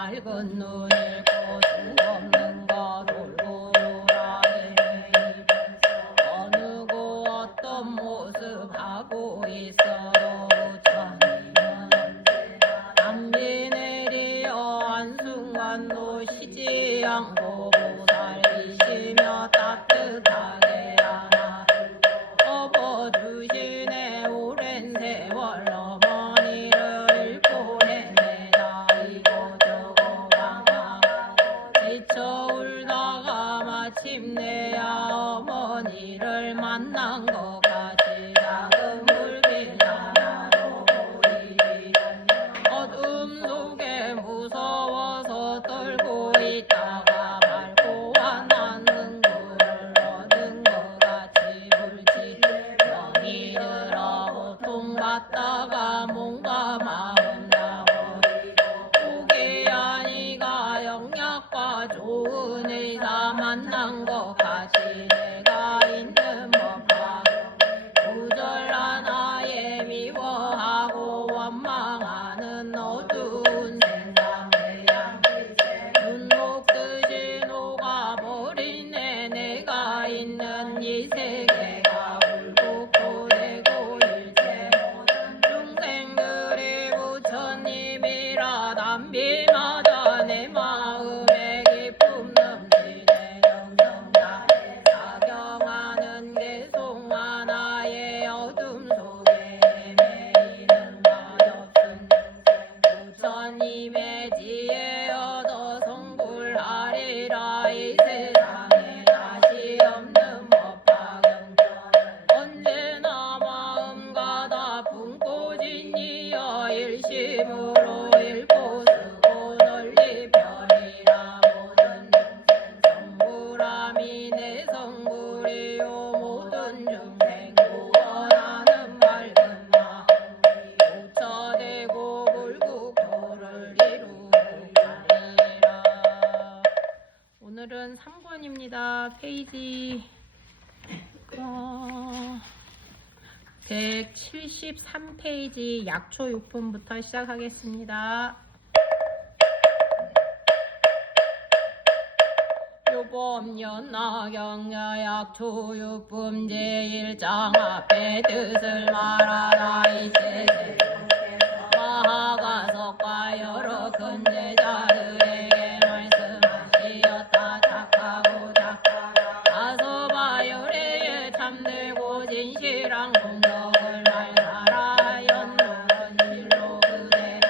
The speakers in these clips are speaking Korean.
맑은 눈을 고수 없는 것 돌고 돌아내리면서 어느 곳 어떤 모습 하고 있어도 부처님은 담비 내리어 한순간도 쉬지 않고 보살피시며 따뜻하게 안아 업어주시네. 오랜 세월 어머니를 보내내다 이곳저곳 방황하고 지쳐 울다가 마침내야 어머니를 만난 것 같이 작은 불빛 하나로 보이니 어둠 속에 무서워서 떨고 있다가 밝고 환한 능구를 얻은 것 같이 불치 병이 들어 고통받다가 몸과 마음 다 버리고 포기하니가 영약과 좋은 의사 만난 것 같이 내가 있는 법과 부절한 아예 미워하고 원망하는 어두운 세상 태양빛에 눈 녹듯이 녹아버리네. 내가 있는 이 세계가 울고포되고 일체 모든 중생들이 부처님이라 담비마다 내 마음에 기쁨 넘치네. 영성자에 작용하는 개송 하나의 어둠 속에 헤매이는 맛없은 중생 부처님의 지혜 얻어 성불하리라. 이 세상에 다시 없는 법화경전을 언제나 마음과 다 품고 지니어 일심으로 읽고 쓰고 널리 펴리라. 모든 중생 성불함이 내 성불이요 모든 중생 구원하는 맑은 마음이 부처되고 불국토를 이루리라. 오늘은 3권입니다. 페이지 173페이지 약초 6분부터 시작하겠습니다. 요법연나경야 약초 6분 제1장 앞에 뜻을 말하라. 이 세계 마하가석과 여러 큰 제자들에게 말씀하시었다. 착하고 착하다 가서바열에 참되고 진실한 공덕을 말하라 하였노는 실로 그대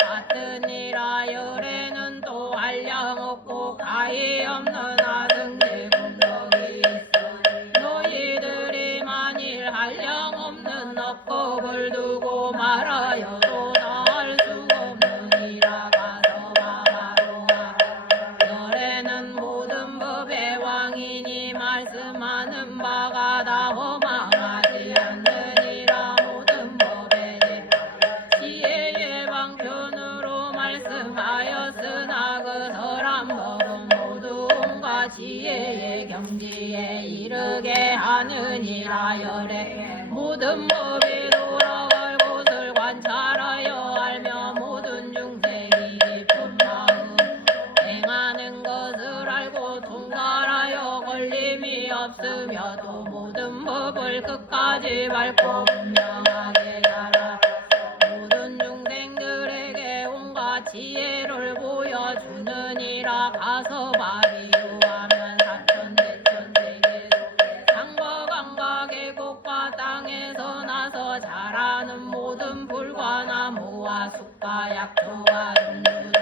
같은 이라열에는 또 한량없고 가히 없는 하등제 공덕이 있으니 너희들이 만일 한량없는 업법을 두고 말하여도 다할 수 없느니라. 가서바바로가 열에는 모든 법의 왕이니 말씀하는 바가 다 허망하지 않느니라. 모든 법에 지혜의 방편으로 말씀하였으나 그 설한 법은 모두 온갖 지혜의 경지에 이르게 하느니라. 열에 모든 법이 돌아갈 곳을 관찰하여 알며 모든 중생이 깊은 마음 행하는 것을 알고 통달하여 걸림이 없으며 또 모든 법을 끝까지 밟고 분명하게 자라 모든 중생들에게 온갖 지혜를 보여주느니라. 가서 바비유하면 사천대천 세계 속에 장과 감각의 곳과 땅에서 나서 자라는 모든 불과 나무와 숲과 약초와 음료도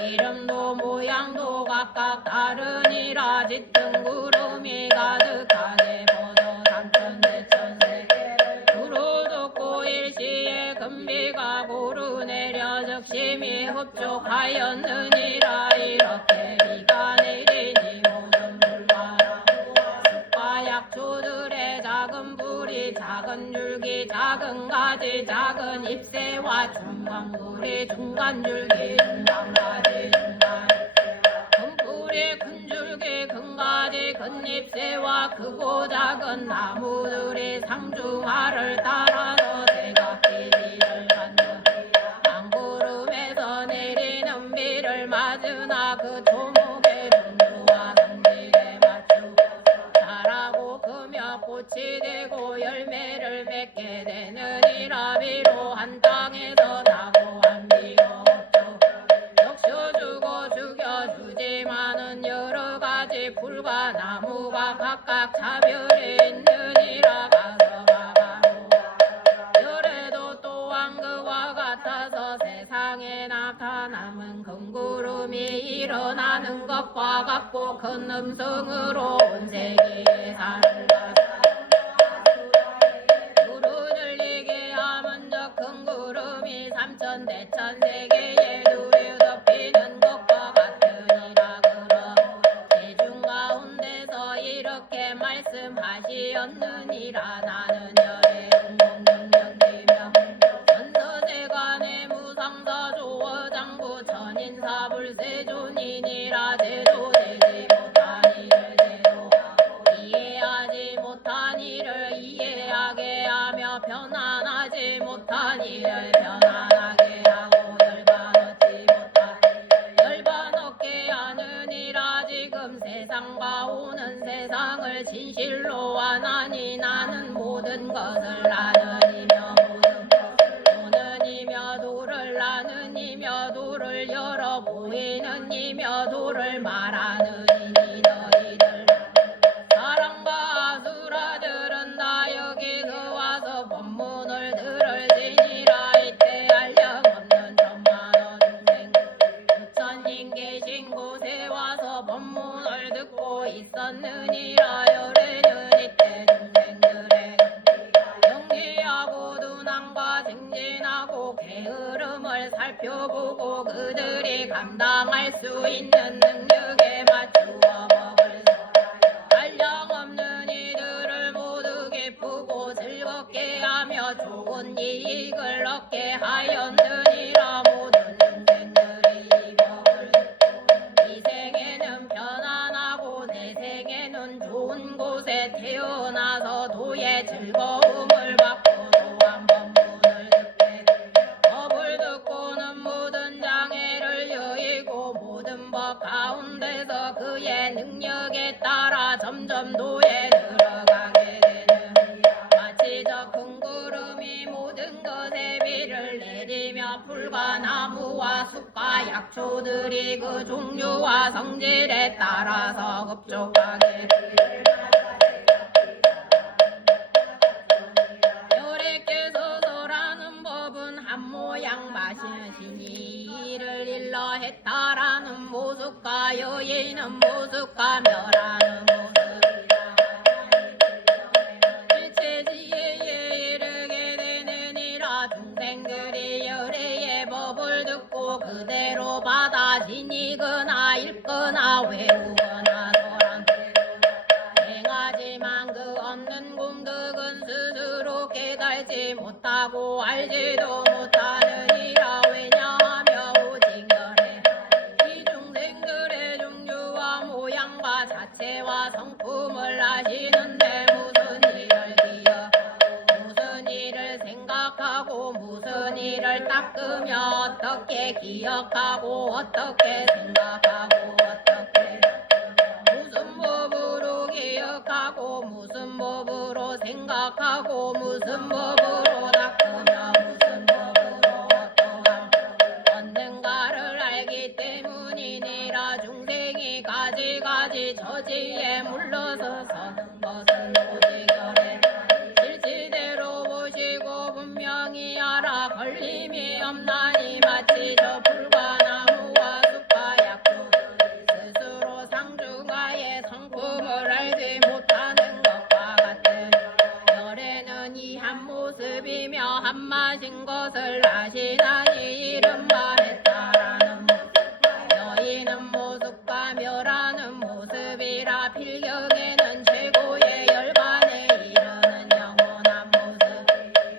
이름도 모양도 각각 다르니라. 짙은 구름이 가득하게 벗어 삼천대천 세계를 두루두고 일시에 금비가 고르내려 적심이 흡족하였느니라. 이렇게 비가 내리니 모든 불과 나무와 숲과 약초들의 작은 불이 작은 줄기 작은 가지 작은 잎새와 중간 불이 중간 줄기 중간 가지 중간 큰 불이 큰 줄기 큰 가지 큰 잎새와 크고 작은 나무들이 상중하를 따라서 대각기 비를 받는 한 구름에서 내리는 비를 지를 맞으나 그 초목의 종류와 성질에 맞추고 자라고 크며 꽃이 되고 열매를 맺게 되느니라. 비로 한 땅에서 나고 한 비가 없죠. 적셔주고 죽여주지만은 여러가지 풀과 나무가 각각 차별이 있느니라. 가서 바바로 열에도 또한 그와 같아서 세상에 나타남은 큰 구름이 일어나는 것과 같고 큰 음성으로 온 세계에 살라. 구름 들리게 하면 저 큰 구름이 삼천 대천 세계에 두루 덮이는 것과 같으니라. 그럼 대중 가운데서 이렇게 말씀하시었느니라. 나는 열의 공공능력이며 전서대간의 무상사조 장부 천인사불세존이니라. 제도되지 못한 일을 제도하고 이해하지 못한 일을 이해하게 하며 편안하지 못한 일을 편안하게 하고 열반 얻지 못한 일을 열반 얻게 하느니라. 지금 세상과 오는 세상을 진실로 아나니 나는 모든 것을 아느니며 모든 것을 보느니며 도를 아느니며 도를 열어 보이느니며 도를 말하느니니 너희들 사람과 아수라들은 다 여기서 와서 법문을 들을지니라. 이때 알력 없는 천만원 중생 부처님 계신 곳에 와서 법문을 듣고 있었느니라. 열애는 이때 중생들의 경계하고 둔함과 생진하고 게으름을 살펴보고 그들이 감당할 수 있는 능력에 맞추어 먹을 한량 없는 이들을 모두 기쁘고 즐겁게 하며 좋은 이익을 얻게 하였느니라. 모든 중생들이 이 법을 이 생에는 편안하고 내 생에는 좋은 곳에 태어나서 도의 즐거움을 받고 또한 법문을 듣게 법을 듣고는 모든 장애를 여의고 모든 법 가운데서 그의 능력에 따라 점점 도에 들어가게 되는 마치 저 큰 구름이 모든 것에 비를 내리며 풀과 나무와 숲과 약초들이 그 종류와 성질에 따라서 급족하게 열애께서 서라는 법은 한 모양 마시니 이를 일러 했다라는 모습과 여인은 모습과 멸하는 모습이라. 일체지혜에 이르게 되느니라. 중생들이 열애의 법을 듣고 그대로 받아 지니거나 읽거나 외우거나 행하지만 그 얻는 공덕은 스스로 깨달지 못하고 알지도 못하느니라. 왜냐하며 오직 열애 이 중생들의 종류와 모양과 자체와 성품을 아시는데 무슨 일을 기억하고 무슨 일을 생각하고 무슨 일을 닦으며 어떻게 기억하고 어떻게 생각하고 어떻게 무슨 법으로 기억하고 무슨 법으로 생각하고 무슨 법으로 닦으며 무슨 법으로 어떠한 얻는가를 알기 때문이니라. 중생이 가지가지 처지에 물러서 서는 것은 오직 열애 실지대로 보시고 분명히 알아 걸림이 없나니 마치 저 풀과 나무와 숲과 약초들이 스스로 상중하에 성품을 알지 못하는 것과 같은 열애는 이 한 모습이며 한 맛인 것을 아시나니 이른바 했다라는 모습과 여인은 모습과 멸하는 모습이라. 필경에는 최고의 열반에 이르는 영원한 모습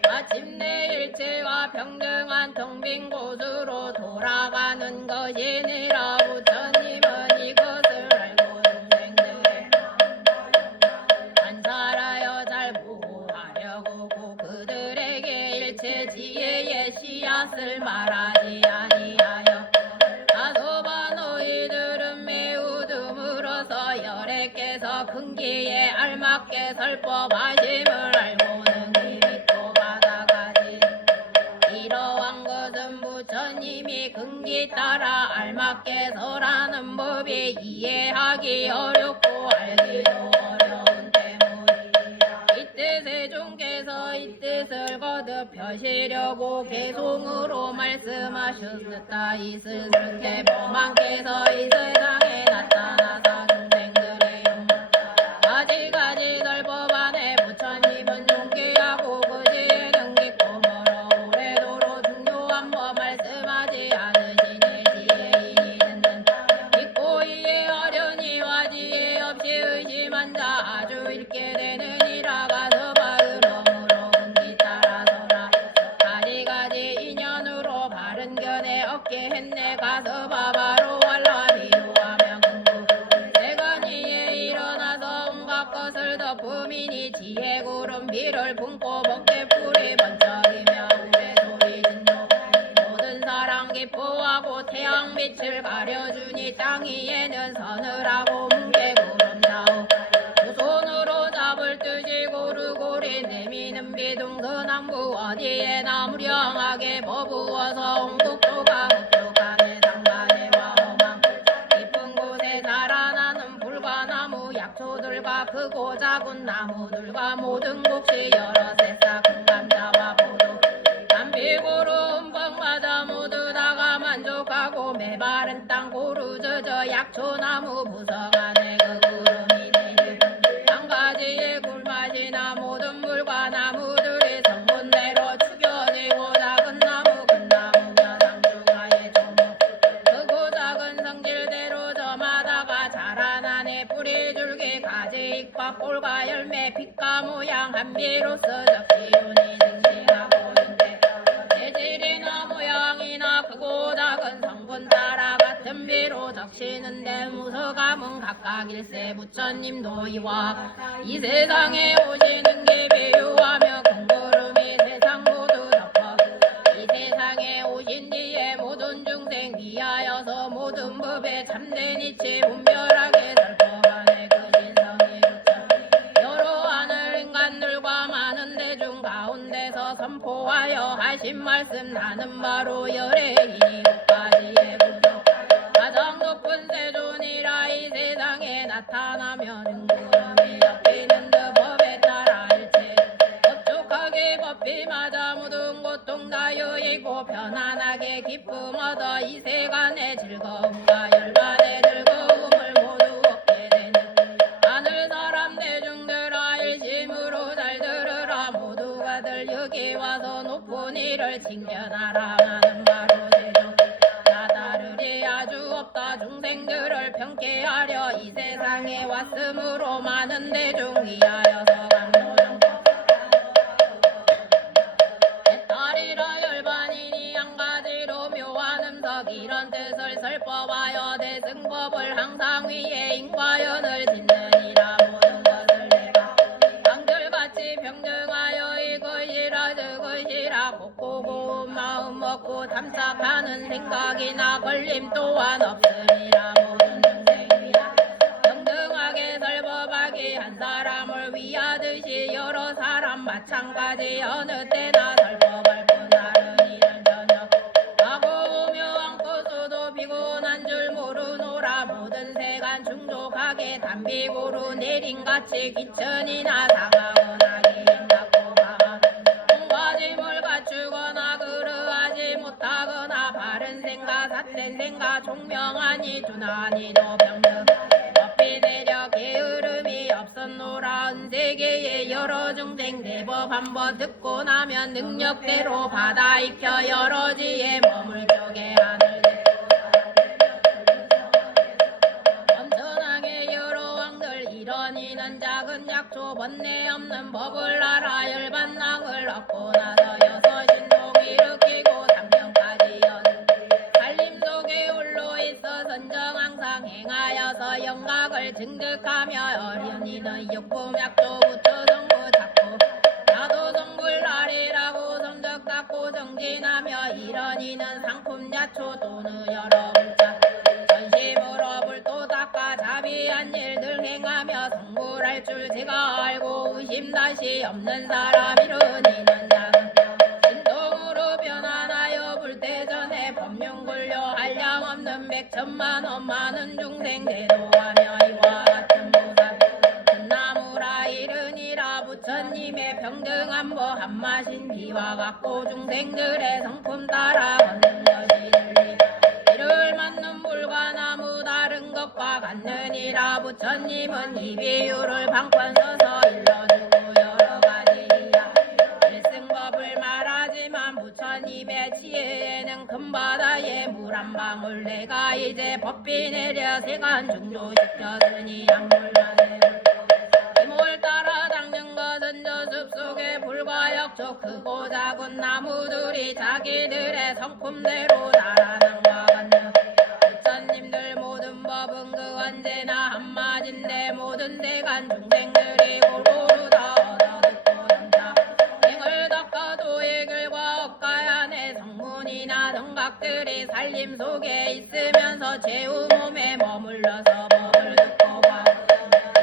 마침내 일체와 평등한 텅빈 곳으로 돌아가는 것이니라. 부처님은 이것을 알고 중생들의 관찰하여 잘 보호하려고 그들에게 일체 지혜의 씨앗을 말하지 아니하여 가소바 그래서 근기에 알맞게 설법하심을 알고는 이미 또 받아가지. 이러한 것은 부처님이 근기 따라 알맞게 설하는 법이 이해하기 어렵고 알기도 어려운 때문이라. 이 뜻의 중께서 이 뜻을 거듭 펴시려고 개송으로 말씀하셨으다. 이 스승의 범왕께서 이 세상에 나타나서 중생들의 가지가지 설법 안에 부처님은 존귀하고 그지에는 깊고 멀어 오래도록 중요한 법 말씀하지 않으시니 지혜인이 듣는 깊고 이해하려니와 지혜 없이 의심한 자 아주 잃게 되느니라. 가서 바으러므로 근기 따라서라. 가지가지 인연으로 바른 견해 얻게 했네. 가서 바바로 활라 비유하면 근구 대간이에 일어나서 온갖 것을 덮음이니 지혜 구름 비를 품고 번개 불이 번쩍이며 우에 소리 진동 모든 사람 기뻐하고 태양빛을 가려주니 땅 위에는 서늘하고 뭉게 구름 좌우 두 손으로 잡을 듯이 고루고리 내미는 비둥서남부 어디에나 무량하게 버부어서 옹국조가 흡족하네. 상간에와 허망 깊은 곳에 자라나는 불과나무 약초들과 크고 작은 나무들과 모든 곡식 여러 새싹 큰 감자와 포도 담비고루 흠뻑마다 모두 다가 만족하고 메마른 땅 고루 젖어 약초나무 부석 안에 그 구름이 내리고 한 가지의 굴맛이나 모든 물과 나무들이 성분대로 죽여지고 작은 나무 큰 나무며 상주가의 조목 크고 작은 성질대로 저마다가 자라나네. 뿌리 줄기 가지 잎과 꼴과 열매 빛과 모양 한비로서 적기운이 싱싱하고 윤대 재질이나 모양이나 크고 작은 성분 따라 같은 비로 적시는데 무서감은 각각 일세. 부처님도 이와 이 세상에 오시는 게 비유하며 큰 구름이 세상 모두 덮어 이 세상에 오신 뒤에 모든 중생 위하여서 모든 법에 참된 이치 분별하게 설법하네. 그 진성이 부처 여러 하늘 인간들과 많은 대중 가운데서 선포하여 하신 말씀 나는 바로 열애이니 국가지의 부족 가장 높은 세존이라. 이 세상에 나타나며 등구름이 엮이는 그 법에 따라 일체 법족하게 법비마다 모든 고통 다 여의고 편안하게 기쁨 얻어 이 세간의 즐거움과 열반의 즐거움을 모두 얻게 되는 하늘 사람 대중들아 일심으로 잘 들으라. 모두가들 여기 와서 높은 일을 칭견하라. 나는 바로 제조 나 다르리 아주 없다. 중생들을 평쾌하려 이 세상에 왔으므로 많은 대중 위하여서 감노정 딸이라 열반이니 한 가지로 묘한 음석 이런 뜻을 설법하여 대승법을 항상 위에 인과연을 짓느니라. 모든 것을 내가 강들같이 평정하여 이것이라 저것이라 곱고 고운 마음 먹고 탐삭하는 생각이나 걸림 또한 없음이라. 모든 중생이라 평등하게 설법하기 한 사람을 위하듯이 여러 사람 마찬가지 어느 때나 설법할 뿐 다른 일은 전혀 하고 오며 안고서도 피곤한 줄 모르노라. 모든 세간 충족하게 담비고루 내린같이 기천이나 당하거나 기인갖고 봐 공과짐을 갖추거나 그러하지 못하거나 바른 생각 삿된 생각 총명하니 둔하니도 병든 법비 내려 게으름이 없었노라. 은세계의 여러 중생 대법 한번 듣고 나면 능력대로 받아 입혀 여러 지에 머물게 하늘 엄천하게 여러 왕들 이런 이는 작은 약초 번뇌 없는 법을 알아 열반낭을 얻고 나서 여섯 신동 일으키고 상명까지 살림 속에 홀로 있어 선정 항상 행하여서 영각을 증득하며 어린이는 육품 약조 부처 성부 잡고 나도 성불 아리라고 성적 닦고 정진하며 이런 이는 상품 야초 또는 여러 불자 전심으로 불도 닦아 자비한 일들 행하며 내가 알고 의심 다시 없는 사람 이러니는 자는 진동으로 변환하여 불태전에 법륜 굴려 한량 없는 백천만원 많은 중생 대도하며 이와 같은 보다 나무라 이르니라 부처님의 평등한 법 한마신 비와 같고 중생들의 성품 따라 걷는 것이 들리 이를 맞는 불과 나무 다른 것과 같느니라 부처님은 이 비유를 방권 서서 일러주고 여러가지야 일승법을 말하지만 부처님의 지혜에는 큰 바다에 물 한 방울 내가 이제 법비 내려 세간 중조시켰으니 약물만해 이물 따라 닦는 것은 저 숲속에 불과 역초 크고 작은 나무들이 자기들의 성품대로 자라는 것 같네 부처님들 모든 법은 그 언제나 한마디인데 모든 대간 중생들이 골고루 다 얻어듣고 영차 행을 닦아도 해결과 억가야 내 성문이나 정각들이 살림 속에 있으면서 제우 몸에 머물러서 법을 듣고 봐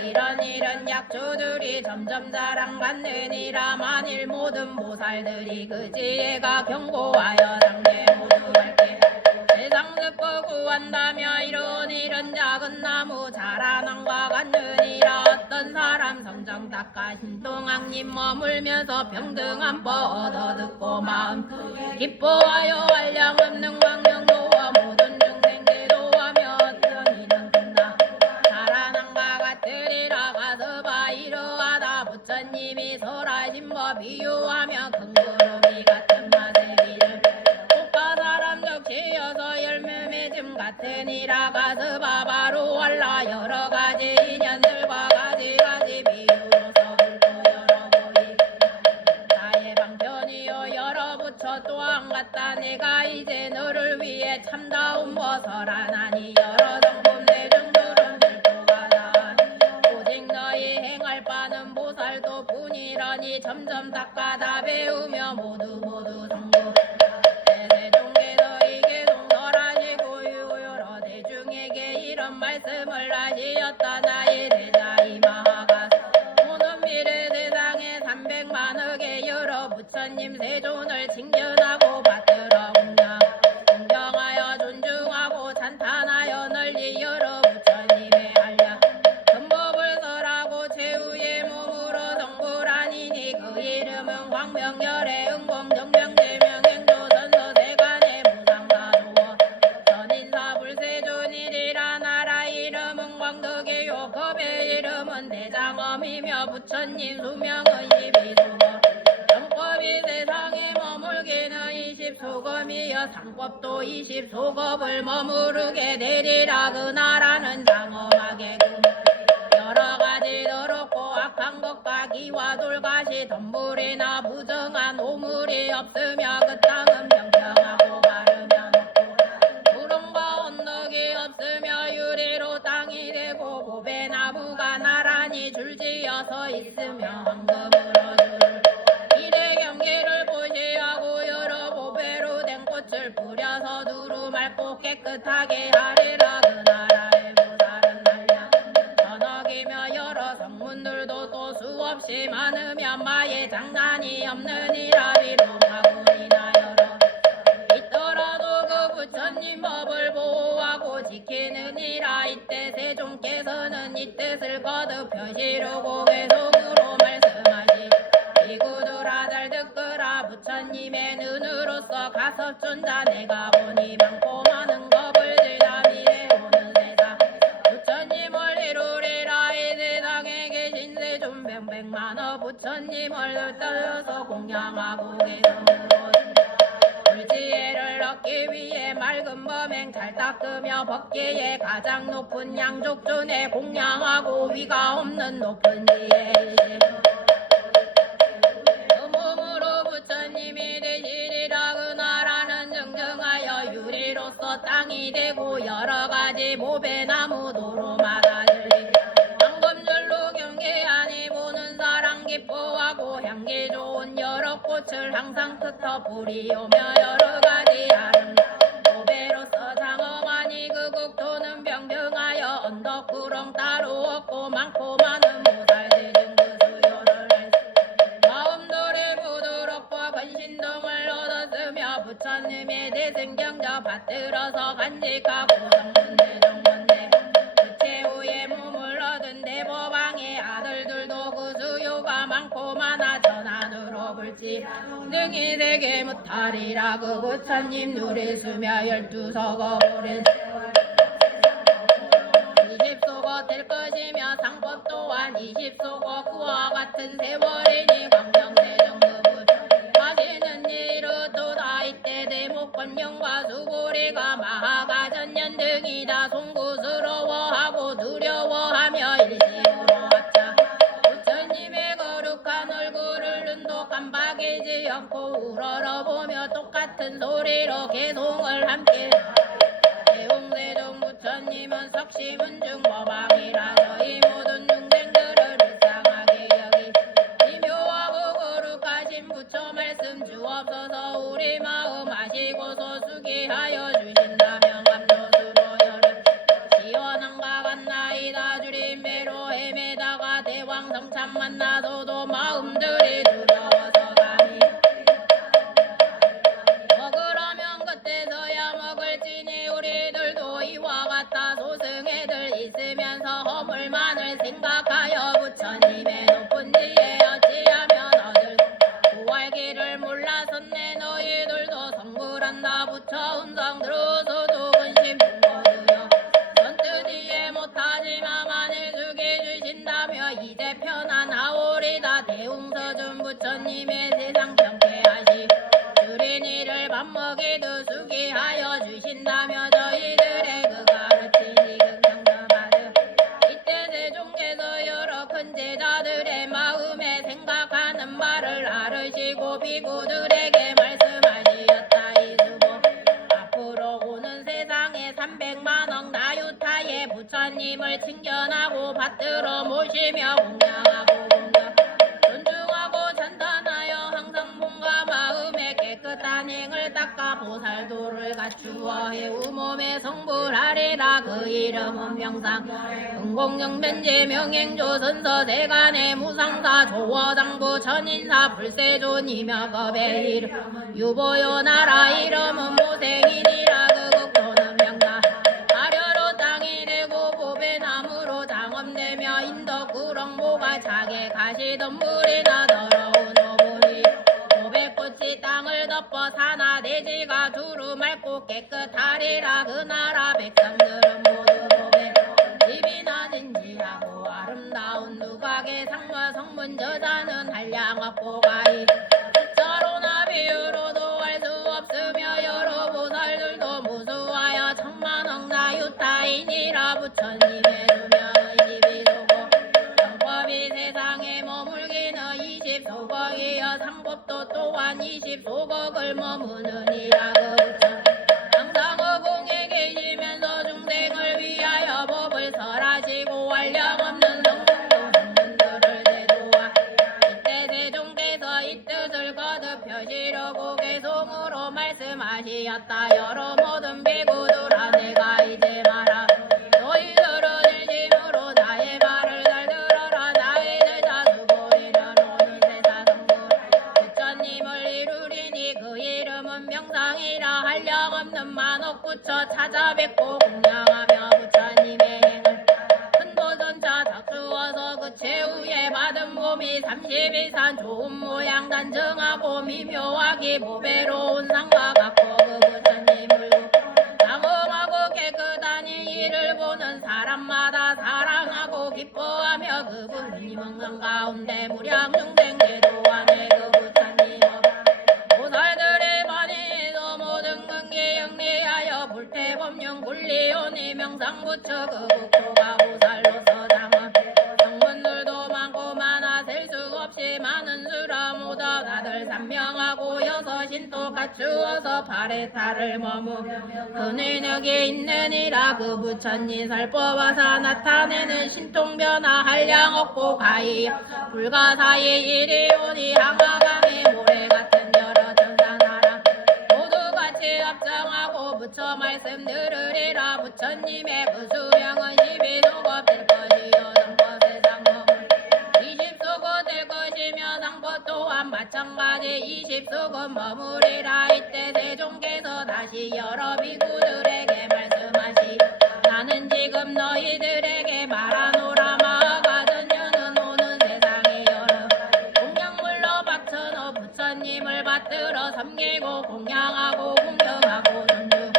이런 약초들이 점점 자랑받느니라 만일 모든 보살들이 그 지혜가 경고하여 당대 모두 밝게 세상 듣고 구한다며 이런 작은 나무 자라난과 같느니라 어떤 사람 성정 닦아 신동왕님 머물면서 평등한 법 얻어듣고 마음 기뻐하여 한량 없는 광명도와 모든 중생 대도하며 어떤 이는 끝나 자라난과 같으리라 가서 봐 이러하다 부처님이 설하신 법 비유하며 큰 구름이 같은 마대기를 꽃과 사람 적시여서 열매 맺음 같으니라 가서 봐 바로 알라 여러가지 인연들과 가지가지 비유로서 불도 열어보이 나의 방편이여 열어붙여 또한 같다 내가 이제 너를 위해 참다운 것을 하나니 여러 성품 대중들은 들도가다 오직 너희 행할 바는 보살도 뿐이러니 점점 닦아다 배우며 모두 성공 대대중에서 이게 동설하시고 여러 대중에게 이런 말씀을 하시었다 나의 대자 이마가 오는 미래 세상에 300만억의 여러 부처님 세존을 칭견하고 받들어 공경하여 존중하고 찬탄하여 널리 여러 부처님의 한량 전법을 설하고 최후의 몸으로 성불하니니 그 이름은 광명열의 응공정명제명행조 선서세간의 무상사도워 전인사불세존이리라 나라 이름은 광덕이요 법의 이름은 대장엄이며 부처님 수명은 12수거 정법이 세상에 머물기는 20수검이여 상법도 20수겁을 머무르게 되리라 그 나라는 장엄하게 여러가지 더럽고 악한 것과 기와 돌가시 덤불이나 부정한 오물이 없으며 그 땅은 평평하고 바르면 구름과 언덕이 없으며 유리로 땅이 되고 보배 나무가 나란히 줄지어서 있으며 황금으로 줄 이래 경계를 보시하고 여러 보배로 된 꽃을 뿌려서 두루 맑고 깨끗하게 하리라 그 나라의 보살은 한량 전억이며 여러 성문들도 또 수없이 많으며 마의 장난이 없느니라 비로하고니나 여러 있더라도 그 부처님 법을 보호하고 지키느니라 이때 세종께서는 이 뜻을 거듭 펴시려고 계속으로 말씀하시 이구들아 잘 듣거라 부처님의 눈으로서 가섭존자 내가 보니 많고 많은 법을 들다 미래 오는 세상 부처님을 이루리라 이 세상에 계신 세존 백만억 부처님을 떨어서 공양하고 계속으로 불지혜를 얻기 위해 맑은 범행 잘 닦으며 법계의 가장 높은 양족존에 공양하고 위가 없는 높은 지혜 그 몸으로 부처님이 되시리라 그 나라는 정정하여 유리로서 땅이 되고 여러가지 보배나무 도로마다 들리 황금줄로 경계하니 보는 사람 기뻐하고 향기 좋은 여러 꽃을 항상 스쳐 뿌리오며 여러가지 아름다운 보배로서 장엄하니 그 국토는 평평하여 언덕 구렁 따로 없고 많고 많은 보살들은 들어서 간직하고 성문대 정문대 그 최후에 몸을 얻은 대법왕의 아들들도 그 수요가 많고 많아 전안으로 불지 등이 되게 못하리라. 그 부처님 누리수며 12서거 오랜 이십소거 될 것이며 상법 또한 이십소거 그와 같은 세월이니 광명대정급은 하기는 이르도다. 이때 대목권령과 수고리가 마하가 전년 등이 다 송구스러워하고 두려워하며 일심으로 하자 부처님의 거룩한 얼굴을 눈도 깜빡이지 않고 우러러보며 똑같은 소리로 개송을 함께 대웅대중 부처님은 석시문중 법왕이라 저희 모든 중생들을 불쌍하게 여기 이묘하고 거룩하신 부처 말씀 주옵소서. 우리 마음 아시고서 수기하여 주신다면 감로수로 여름 시원함과 같나이다. 주님 배로 헤매다가 대왕성참 만나서도 마음들이 두려워서 가니 먹으라면 그때서야 먹을지니 우리들도 이와 같다 소승애들 있으면서 허물만을 생각하여 부처님의 높은 지혜 어찌하면 얻을 구할기를 몰라섰네. 너희들도 성불한다. 부처 운성 들어서도 근심 중거두여 전뜻 이해 못하지만 만일 죽여주신다며 이제 편안하오리다. 대웅서준 부처님의 세상 평쾌하시 주린 이를 밥 먹이듯 수기하여 주신다며 저희들의 그 가르치니 극성서받음 이때 세종께서 여러 큰 제자들의 마음에 생각하는 말을 알으시고 비구들에게 말씀하시었다. 이수보 앞으로 오는 세상에 300만억 나유타의 부처님을 칭견하고 받들어 모시며 공양하고 공덕 존중하고 찬탄하여 항상 몸과 마음에 깨끗한 행을 닦아 보살도를 갖추어 해우 몸에 성불하리라. 그 이름은 명상 은공영면제 명행조선서 대간의 무상사 조어당부 천인사 불세존이며 겁의 이름 유보요 나라 이름은 모생이니라. 그 극도는 명사 아려로 땅이 되고 보배 나무로 장엄되며 인덕 구렁모가 자개 가시던 물이나 더러운 오분이 보배꽃이 땅을 덮어 산하 대지가 두루 맑고 깨끗하리라. 그 나라 백성들은 모두 보배 집이나 진지하고 아름다운 누각의 상마 성문 저자는 한량없고 가히 숫자로나 비유로도 알 수 없으며 여러 보살들도 무수하여 천만억 나유타이니라. 부처님의 주명의 집이 도고 정법이 세상에 머물기는 20소각이여 상법도 또한 20소각을 머무느니라. 그 부처 항상 공에 계시면서 중생을 위하여 법을 설하시고 한량없는 성문들을 대도하 이때 세종께서 이 뜻을 거듭 펴시려고 개송으로 말씀하시었다. 여러 모든 비구들아 내가 이제 말하 너희들은 일심으로 나의 말을 잘 들어라. 나의 제자 수고리는 오는 세사 성불 부처님을 이루리니 그 이름은 명상이라. 한량없는 만억 부처 찾아뵙고 공양하며 부처님의 행을 큰 도전차 작주어서 그 최후에 받은 몸이 32산 좋은 모양 단정하고 미묘하기 보배로운 상과 같고 그 부처님을 장엄하고 깨끗하니 이를 보는 사람마다 사랑하고 기뻐하며 그분이 명상 가운데 무량 중생 제도하네. 그 부처님 보살들의 반에도 모든 근기 영리하여 불태법령 굴리오니 명상부처 그 국토가 보살로서 장엄 성문들도 많고 많아 셀 수 없이 많은 수라 모다 다들 산명하고 여섯신도 갖추어서 발에 살을 머무 그 능력이 있느니라. 그 부처님 살법하사 나타내는 신통변화 한량없고 가히 불가사의 일이오니 항아강의 모래같은 여러 천사나라 모두 같이 합정하고 부처 말씀 들으리라. 부처님의 그 수명은 12소급 될 것이요 상법의 상법은 20소급 될 것이며 상법 또한 마찬가지 상명까지 20수건 머무리라. 이때 세종께서 다시 여러 비구들에게 말씀하시 나는 지금 너희들에게 말하노라. 마가든 여는 오는 세상에 여러 공양물로 바쳐너 부처님을 받들어 섬기고 공양하고 공경하고 존중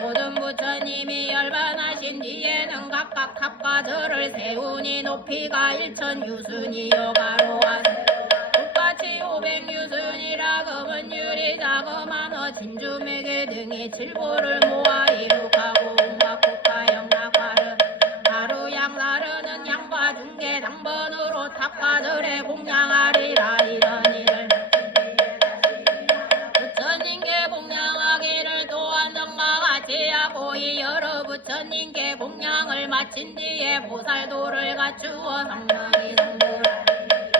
모든 부처님이 열반하신 뒤에는 각각 탑과 절을 세우니 높이가 1000유순이요 가로와 똑같이 500유순이라. 금은 유리 자그마너 진주매개 등이 칠보를 모아 이룩하고 온갖 국가 영락화를 가루 양사르는 양과 중계 당번으로 탑과 절에 공양하리라. 이런 일을 부처님께 공양하기를 또한 정과 같이 하고 이 여러 부처님께 공양을 마친 뒤에 보살도를 갖추어 성명이 성불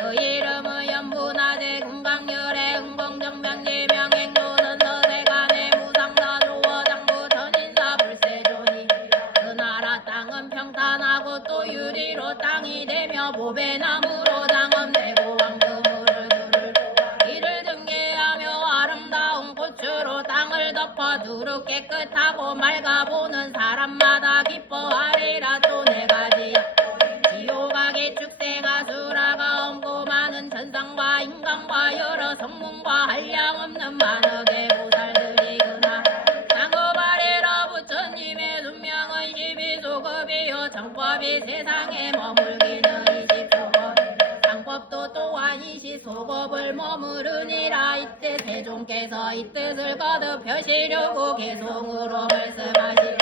그 이름의 연분하대 금강열애 응공정명지 명행조선서 세간의 무상사조어 장부 전인사 불세존이 그 나라 땅은 평탄하고 또 유리로 땅이 되며 보배나무로 장엄되고 황금으로 줄을 이를 등계하며 아름다운 꽃으로 땅을 덮어 두루 깨끗하고 맑아보는 사람마다 기뻐하리라. 또 네 가지 기호각의 축생아수라가 엄고 많은 천상과 인간과 여러 성문과 한량없는 만억의 보살들이 그나 장급하리라. 부처님의 순명은 12소급이요 정법이 세상에 머물기는 20소급 장법도 또한 20소급을 머무르니라. 이때 세종께서 이 뜻을 거듭 펴시려고 개송으로 말씀하시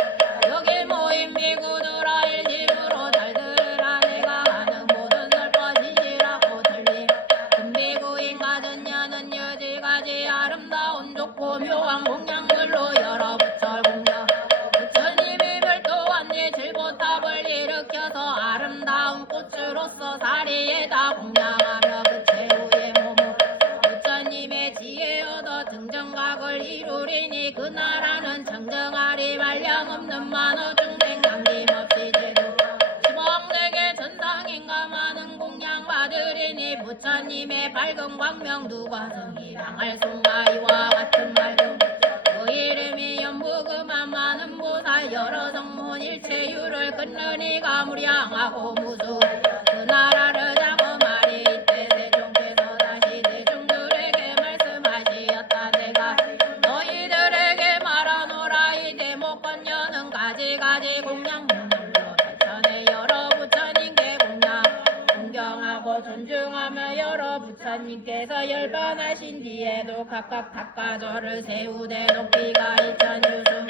여기 모인 비구들아 일심으로 잘 들으라. 내가 하는 모든 설법이시라고 들림 금비구인 가든 여는 여지가지 아름다운 좋고 묘한 공양물로 여러 부처 공양 부처님이 별도한 이 칠보탑을 일으켜서 아름다운 꽃으로서 사리에다 공양하며 그 최후의 몸을 부처님의 지혜 얻어 등정각을 이루리니 그 나라는 정정하리 말량없는 만어 중생 남김없이 제도 시범되게 전당인가 많은 공양 받으리니 부처님의 밝은 광명 누가 등이 당할 송가이와 같은 말씀 그 이름이 연부금한 많은 보살 여러 성문 일체유를 끊느니가 무량하고 무수 그 나라를 장엄하리. 이때 세종께서 다시 대중들에게 말씀하시었다. 내가 너희들에게 말하노라. 이 대목건여는 가지가지 공양 공양으로 대천의 여러 부처님께 공양 공경하고 존중하며 여러 부처님께서 열반하신 뒤에도 각각 탑가절을 세우되 높이가 2000유순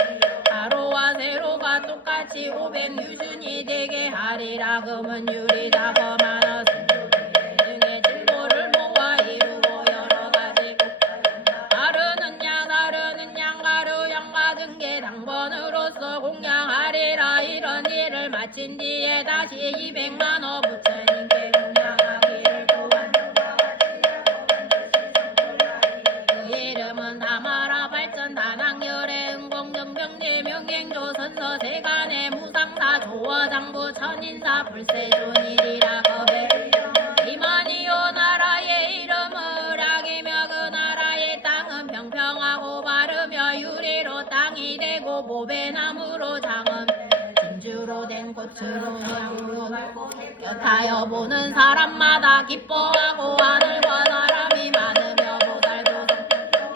가로와 세로가 똑같이 500유순이 되게 하리라. 금은 유리 자거마너 등의 질보를 모아 이루고 여러 가지 가르는 양 가르는 양 가르 양가 등계 당번으로서 공양하리라. 이런 일을 마친 뒤에 다시 200만호 부처님께 공양하기를 또한 그 이름은 다마라 발전 다낭열애 응공정병제 명행조선서 세간의 무상사 조어장부 천인사 불세존이리라. 겁에 이만이요 나라의 이름을 악이며 그 나라의 땅은 평평하고 바르며 유리로 땅이 되고 보배나무로 장엄 진주로 된 꽃으로 향으로 곁하여 보는 사람마다 기뻐하고 하늘과 사람이 많으며 보살도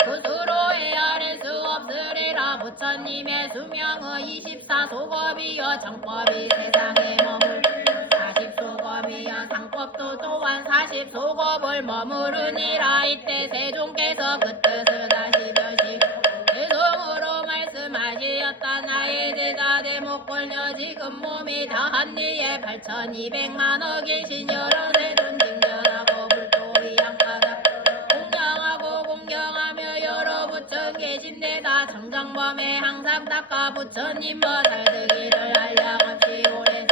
스스로 헤아릴 수 없으리라. 부처님의 수명의 24소겁이여 정법이 세상에 머물 40소겁이여 상법도 또한 40소겁을 머무르니라. 이때 세종께서 그 뜻을 다시 변시 대성으로 말씀하시었다. 나의 제자 대목골녀 지금 몸이 다한 뒤에 8200만억 계신 여러 세존 징전하고 불도리 양가다 공양하고 공경하며 여러 부처 계신데다 정정범에 항상 닦아 부처님 보살되기를 한량없이 오래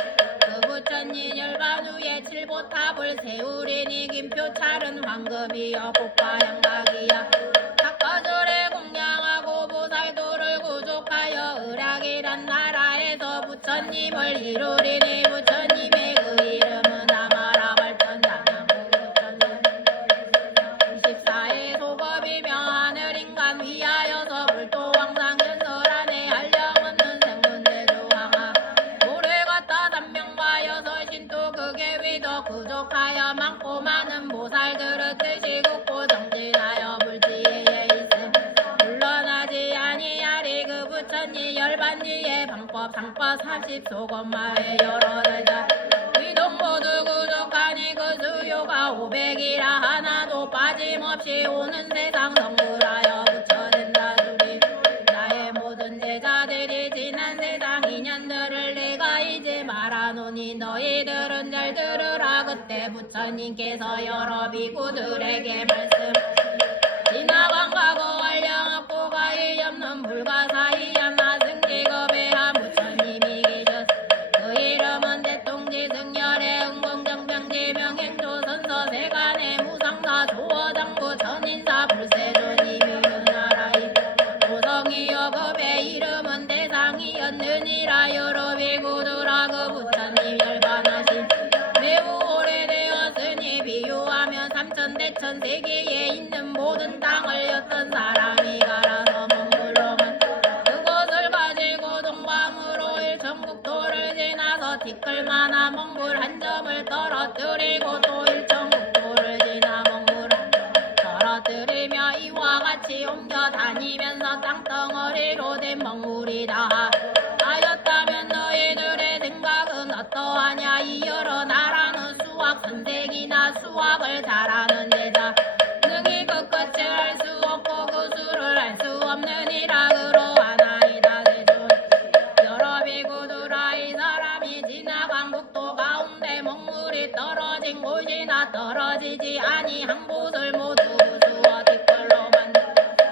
그 부처님 열반 후에 칠보탑을 세우리니 김표 찰은 황금이여 국가 양각이야 탁가절에 공양하고 보살도를 구속하여 의락이란 나라에서 부처님을 이루리니 부처님의 그 이름은 아마라 발전 다명부 부처님 24의 생각하여 많고 많은 보살들을 뜻이 굳고 정진하여 불지에 있음 물러나지 아니하리 그 부처님 열반지의 방법 상법 30소건마의 여러 대자 위동 모두 구족하니 그 수요가 500이라 하나도 빠짐없이 오는 세상 성불하여 부처된다 주리 나의 모든 제자들이 지난 세상 인연들을 내가 이제 말하노니 너희들은 잘 들으라 그때 부처님께서 여러 비구들에게 말씀 지나간 과거 완량하고 가히 없는 불가사의한 나승기겁의 한 부처님이 계셨 그 이름은 대통지 등열의 응공정병지 명행조선서 세간의 무상사 조어장부 전인사 불세존님이 유나라이 도성이여 겁의 이름은 대상이었느니라 여러 비구들아 그 부처님 열반하신 매우 오래되었으니 비유하면 삼천대천 세계에 있는 모든 땅을 였던 사람이 갈아서 몽골로만 그것을 가지고 동방으로 일천국토를 지나서 티끌만한 몽골 한 점을 떨어뜨리고 또 일천국토를 지나 몽골을 떨어뜨리며 이와 같이 옮겨 다니면서 땅덩어리로 된 몽골이 다 하였다면 너희들의 생각은 어떠하냐 이 여러 나라는 수학 선생이나 수학을 잘하는 제자 능히 그 끝을 알 수 없고 그 수를 알 수 없느니라 그러하나이다 대존 여러 비구들아 이 사람이 지나간 국토 가운데 몽물이 떨어진 곳이나 떨어지지 아니한 곳을 모두 부수어 티끌로 만든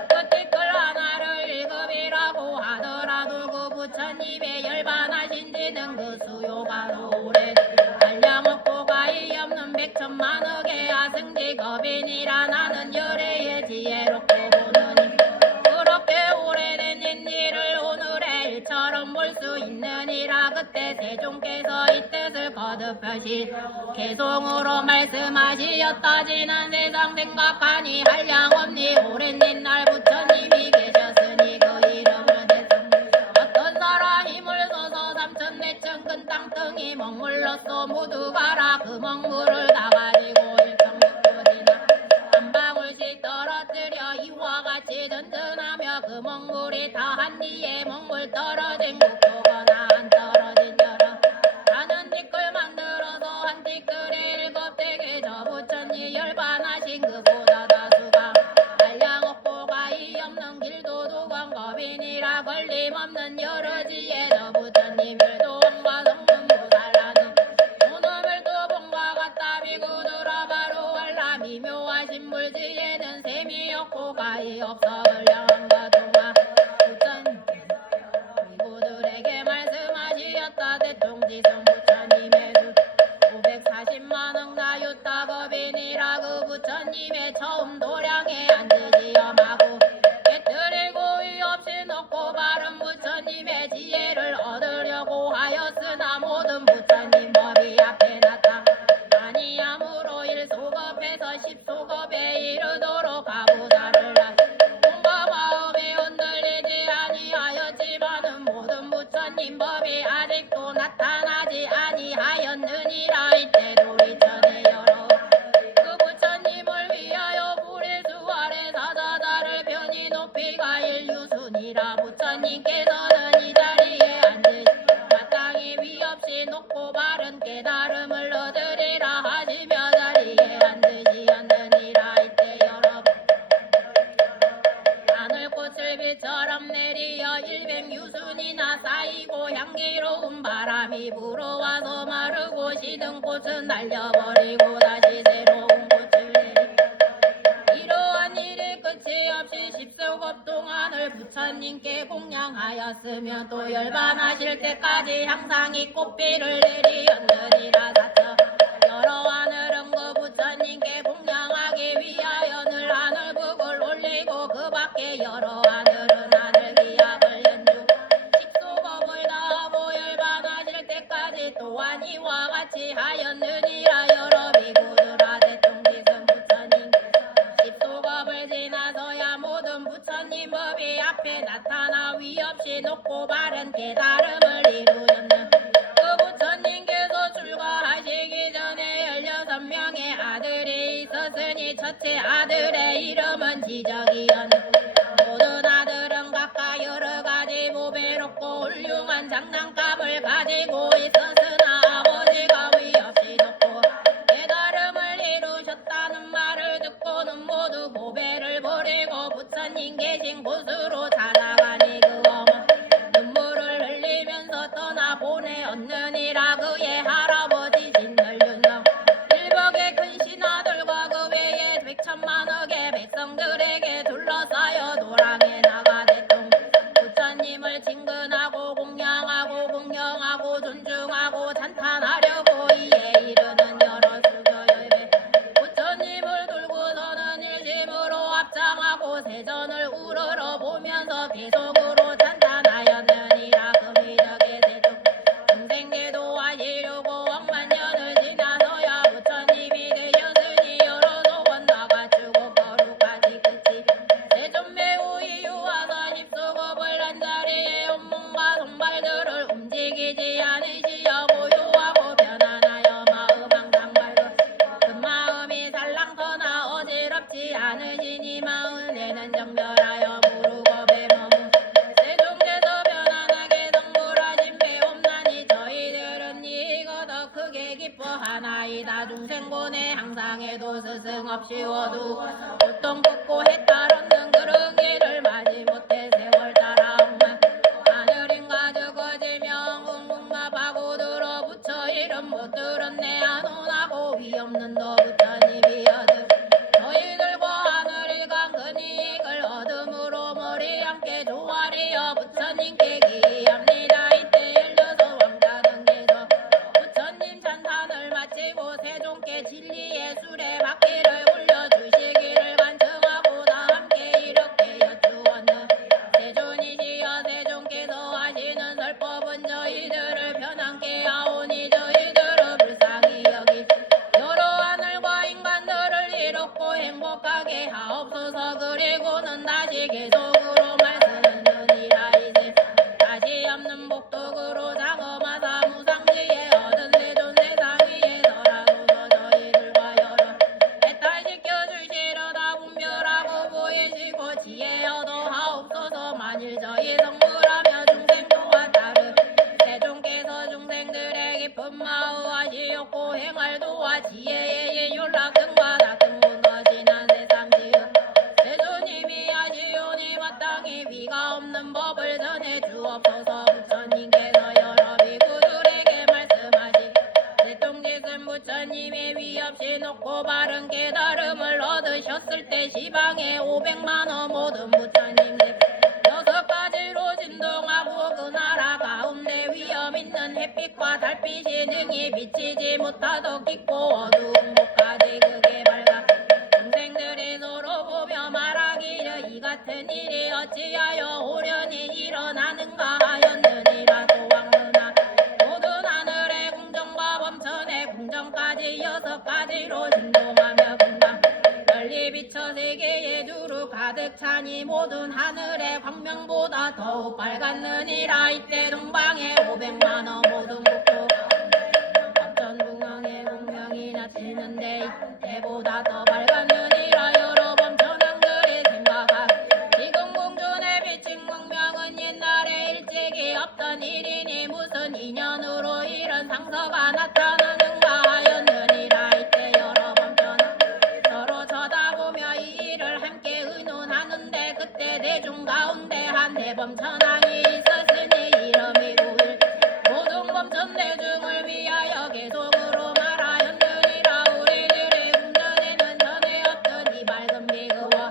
그 티끌 하나를 1급이라고 하더라도 그 부처님의 열반하신 지는 그 수요가 오래 한량없고 가히 없는 백천만억의 아승지겁이니라 나는 열애의 지혜롭고 보느니 그렇게 오래된 옛일을 오늘의 일처럼 볼 수 있느니라 그때 세종께서 이 뜻을 거듭하시 개송으로 말씀하시었다 지난 세상 생각하니 한량없니 오랜 옛날 부처님이 계셨으니 그 이름을 대성 어떤 사람 힘을 써서 삼천내천 큰 땅덩이 먹물로써 모두 가라 그 먹물을 다 가지고 일평국토지나 한 방울씩 떨어뜨려 이와 같이 든든하며 그 먹물이 다 한 뒤에 먹물 떨어진 국토거나 안 떨어진 여러 하는 티끌 만들어서 한 티끌에 7대게 저 부처님 열반하신 그보다 다수가 한량없고 가히 없는 길도 두광겁이니라 걸림없는 여러 지혜 저 부처님 율도원과 성문보살라는 오늘을 또 본과 같다 비구들아 바로 알람이 묘하신 물지혜는 셈이 없고 가히 없어 불량함과 동화 부처님 비구들에게 말씀하시었다 대통지성 부처님의 주 540만억 나유타겁이니라 그 부처님의 처음 도량에 앉으시어 마구 깨뜨리고 위 없이 놓고 바른 부처님의 지혜를 얻으려고 하였으나 모든 부처님 법이 앞에 나타 아니함으로 1소급에서 10소급에 이르도록 가부다를 공과 마음에 흔들리지 아니하였지만은 모든 부처님 법이 아직도 나타나지 아니하였느니라 이때 도리천의 여러 그 부처님을 위하여 불의 수 아래 사자자를 편히 높이 가 인류순이라 부처님께서는 이 자리에 앉으시 마땅히 위 없이 높고 바른 깨달음을 얻으리라 하시며 자리에 앉으시었느니라 이때 여러 하늘꽃을 빛처럼 내리어 100유순이나 쌓이고 향기로운 바람이 불어와서 마르고 시든 꽃은 날려버리고 다시 새로운 꽃을 내리 이러한 일이 끝이 없이 10수급 동안을 부처님께 공양하였으며 또 열반하실 때까지 항상 이 꽃비를 내리었느니라 사처 여러 하늘은 그 부처님께 공양하기 위하여 늘 하늘북을 올리고 그 밖에 여러 하늘은 하늘 기합을 연주 십수겁을 다하고 열반하실 때까지 또한 이와 같이 하였느니라 여러 비구들아 대통지승 부처님 십수겁을 지나서야 모든 부처님 법이 앞에 나타나 위 없이 높고 바른 깨달음을 이루셨는 그 부처님께서 출가하시기 전에 16명 첫째 아들의 이름은 지적이었. 모든 아들은 각각 여러 가지 보배롭고 훌륭한 장난감을 가지고 있었으나 아버지가 위없이 돕고 깨달음을 이루셨다는 말을 듣고는 모두 보배를 버리고 부처님 계신 곳으로 찾아가니 그 어머 눈물을 흘리면서 떠나보내었느니라. 그의 할아버지 신설윤성 일백의 큰 신하들과 그 외에 백천만억의 백성들에게 둘러싸여 도랑에 나가대통 부처님을 친근하고 공양하고 공경하고 존중하고 찬탄하려고 이에 이르는 여러 수교열배 부처님을 들고서는 일심으로 합장하고 세전을 우러러 보면서 계속으로 찬탄하였느니라. 금이덕의 세종 중생계도 하시려고 억만년을 지나서야 부처님이 되셨으니 여러 소원다가 주고 거룩하시 끝이 세존 매우 이유와서 십수겁을 한 자리에 온몸과 손발들을 움직이지 않으시어 고요하고 편안하여 마음 항상 밝은 그 마음이 살랑서나 어지럽지 않으시니 마음에는 정결하여 무르겁에 머무 세종께서 편안하게 성불하신 배옵나니 저희들은 이거 더 크게 기뻐하나이다. 중생곤에 항상에도 스승 없이 어두 보통 긋고 해 따르는 그런 길을 마지 못해 세월 따라오만 하늘인가 적어지며 웅웅마 파고들어 부처 이름 못 들었네. 안온하고 위없는 너 부처님이여든 저희들과 하늘이 강큰 이익을 얻음으로 머리 함께 조아리어 부처님께 기합니다. 이때 열여섯 왕자등께서 부처님 찬탄을 마치고 세종께 진리의 수레바퀴를 굴려주시기를 간청하고 다 함께 이렇게 여쭈었는 세존이시여 세종께서 하시는 설법은 저희들을 편안케 하오니 저희들을 불쌍히 여기 여러 하늘과 인간들을 이롭고 행복하게 하옵소서. 그리고는 다시 계속으로 말씀하느니라. 이제 다시 없는 복덕으로 장엄하사 무상지에 얻은 세존 세상 위에서라도 저희들과 여러 해탈시켜주시려다 분별하고 보이시고 지혜 얻어 하옵소서. 만일 저희 성불하며 중생 또한 다른 세종께서 중생들의 깊은 마음하시옵고 행할 도와 지혜의 윤락승과 낙승문 거진한 세상 지은 세존님이 하시오니 마땅히 위가 없는 법을 전해 주옵소서. 부처님께서 여러 비구들에게 말씀하시 세종께서는 부처님의 위 없이 높고 바른 깨달음을 얻으셨을 때 시방에 500만원 모든 부처님들 여섯 가지로 진동하고 그 나라 가운데 위험 있는 햇빛과 달빛이 능히 비치지 못하도록 깊고 어두운 곳까지 그게 밝아 중생들이 서로 보며 말하기를 이 같은 일이 어찌하여 오련히 일어나는가 하였느니라. 소왕문화 모든 하늘의 궁정과 범천의 궁정까지 여섯 가지로 진동하며 금방 널리 비쳐 세계의 두루 가득 차니 모든 하늘의 광명보다 더욱 밝았느니라. 이때 동방에 500만원 모든 국토 법천궁왕의 공명이 나치는데 이때보다 더 밝았느니라. 여러 범천왕들이 생각하 지금 공전에 비친 공명은 옛날에 일찍이 없던 일이니 무슨 인연으로 이런 상서가 나타나는가 하였느니라. 이때 여러 범천왕 서로 쳐다보며 이 일을 함께 의논하는데 그때 대중 가운데 한 대범천왕이 있었으니 이름이 우일 모든 범천 대중을 위하여 계속으로 말하였느니라. 우리들의 궁전에는 전에 없던 이 밝은 비그와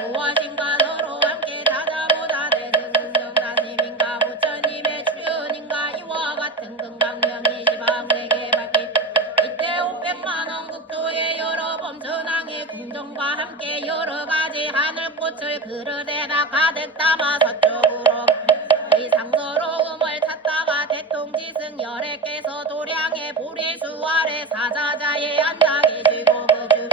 무엇인가 서로 함께 찾아보다 대등 긍정사님인가 부처님의 출현인가 이와 같은 금강명이 지방세계 밝히 이때 500만원 국토의 여러 범천왕의 궁정과 함께 여러 가지 하늘꽃을 그릇에다 가득 담아 서쪽으로 이 상서로움을 찾다가 대통지승 열애께서 도량의 보리수 아래 사자자에 앉아 계시고 그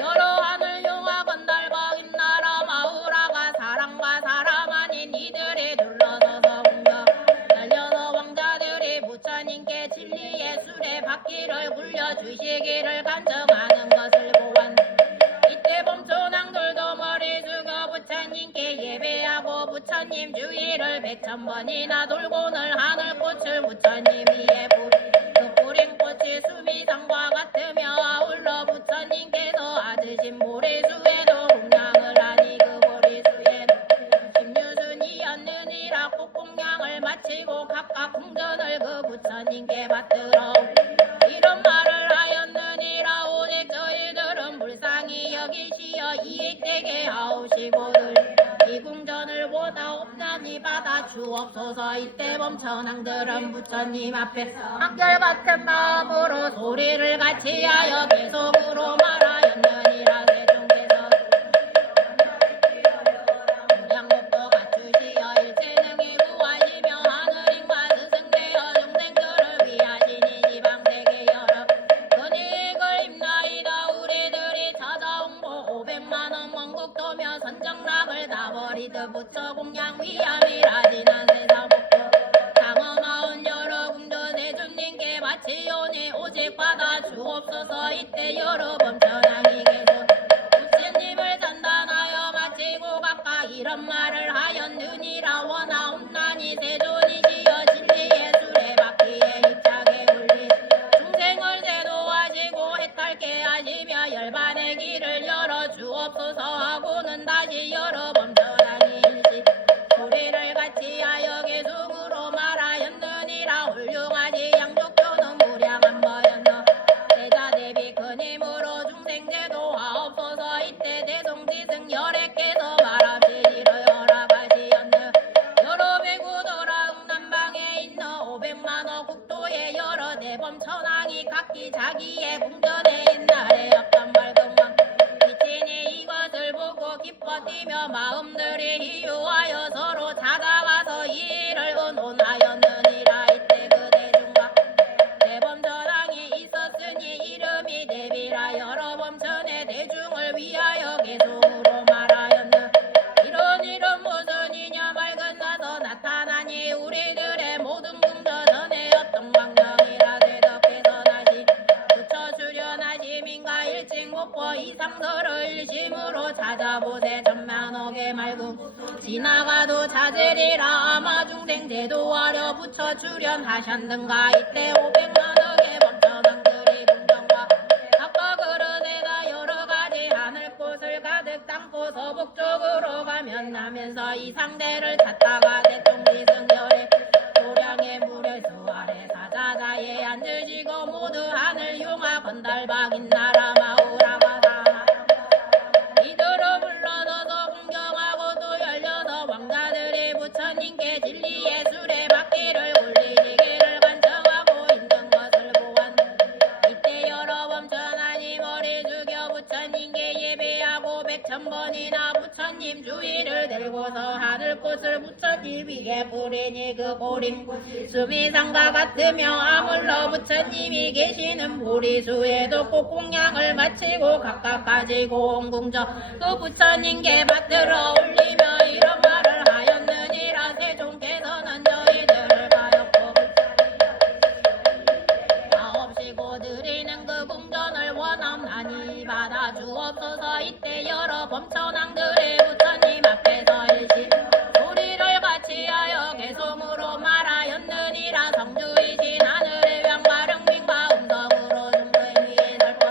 여러 하늘 용화 건달거인 나라 마우라가 사람과 사람 아닌 이들이 둘러서서 공격 달려서 왕자들이 부처님께 진리의 수레바퀴를 굴려주시기를 간청하는 것을 보았네. 이때 바퀴를 100,000번이나 돌고는 하늘꽃을 부처님 위에 그 뿌린 꽃이 수미상과 같으며 아울러 부처님께서 아드신 보리수에도 공양을 하니 그 보리수에는 십유순이었느니라. 꽃공양을 마치고 각각 궁전을 그 부처님께 받들어 이런 말을 하였느니라. 오직 저희들은 불쌍히 여기시어 이익되게 하옵시고들 이 궁전을 보다옵나니 받아 주옵소서. 이때 범천왕들은 부처님 앞에 한결같은 마음으로 소리를 같이하여 계속으로 말하였느니라. 세종께서 양목도 갖추시어 일체능이 구하시며 하늘인과 스승되어 중생들을 위하시니 지방세계 여러 근익을 입나이다. 우리들이 찾아온 곳 500만원 원국도며 선정락을 다 버리듯 부처 공양 위함이라. 지난 세사복도 장엄하온 여러 궁전 세주님께 바치오니 오직 받아 주옵소서. 이때 여러 범천왕이 계속 부처님을 단단하여 마치고 각각 이런 말을 하였느니라. 원하옵나니 세존이시여 진리의 수레바퀴에 힘차게 굴리 중생을 대도하시고 해탈케 하시며 열반의 길을 열어 주옵소서 하고는 다시 여러 범천왕이 일시 소리를 같이하여 계속으로 말하였느니라. 훌륭하지 양족교는 무량한 거였노. 제자 대비 큰 힘으로 중생 제도하옵소서. 이때 대동지승 열애께서 말합시기를 허락하시었느 여러 배구도라 음남방에 있는 500만원 국도의 여러 대범천왕이 각기 자기의 궁전에 옛날에 없던 맑은 왕 이친이 이것을 보고 기뻐 뛰며 마음들이 희유하여 서로 찾아가서 이 일을 의논하였느니라. 이때 그 대중과 대범천왕이 있었으니 이름이 대비라. 여러 범천의 대중을 위하여 계속으로 말하였느 이런 무슨 이냐 맑은 나서 나타나니 우리들의 모든 궁전에 어떤 광명이라. 대덕께서 다시 부처 출현하심인가 일찍 목포 이상서를 일심으로 찾아보세. 천만억의 맑음 지나가도 찾으리라. 아마 중생 대도하려 부처 출현하셨는가. 이때 500만억의 범천왕들이 궁전과 각각 그릇에다 여러가지 하늘꽃을 가득 담고 서북쪽으로 가면 나면서 이상대를 찾다가 대통지승 열에 소량의 물열수 아래 사자자에 앉으시고 모두 하늘 융화 건달박인 나라 마우라마사 이들을 불러서도 공경하고 또 열려서 왕자들이 부처님께 진리의 수레바퀴를 굴리시기를 간청하고 있는 것을 보았. 이때 여러 범천왕이 머리 숙여 부처님께 예배하고 100,000번이나 부처님 주의를 들고서 하늘꽃을 부처님 위에 뿌리니 그 뿌린 수미상과 같으며 아물러 부처님이 계시는 보리수에도 꽃공양을 마치고 각각 가지고 온 궁전 그 부처님께 받들어 올리며 이런 말을 하였느니라. 세종께서는 저희들을 가렸고 마옵시고 드리는 그 궁전을 원하옵나니 받아 주옵소서. 이때 여러 범천왕들이 부처님 앞에서 일시 소리를 같이하여 계속으로 말하였느니라. 성주이신 하늘의 왕가령민과 음성으로 중생 위에 넓고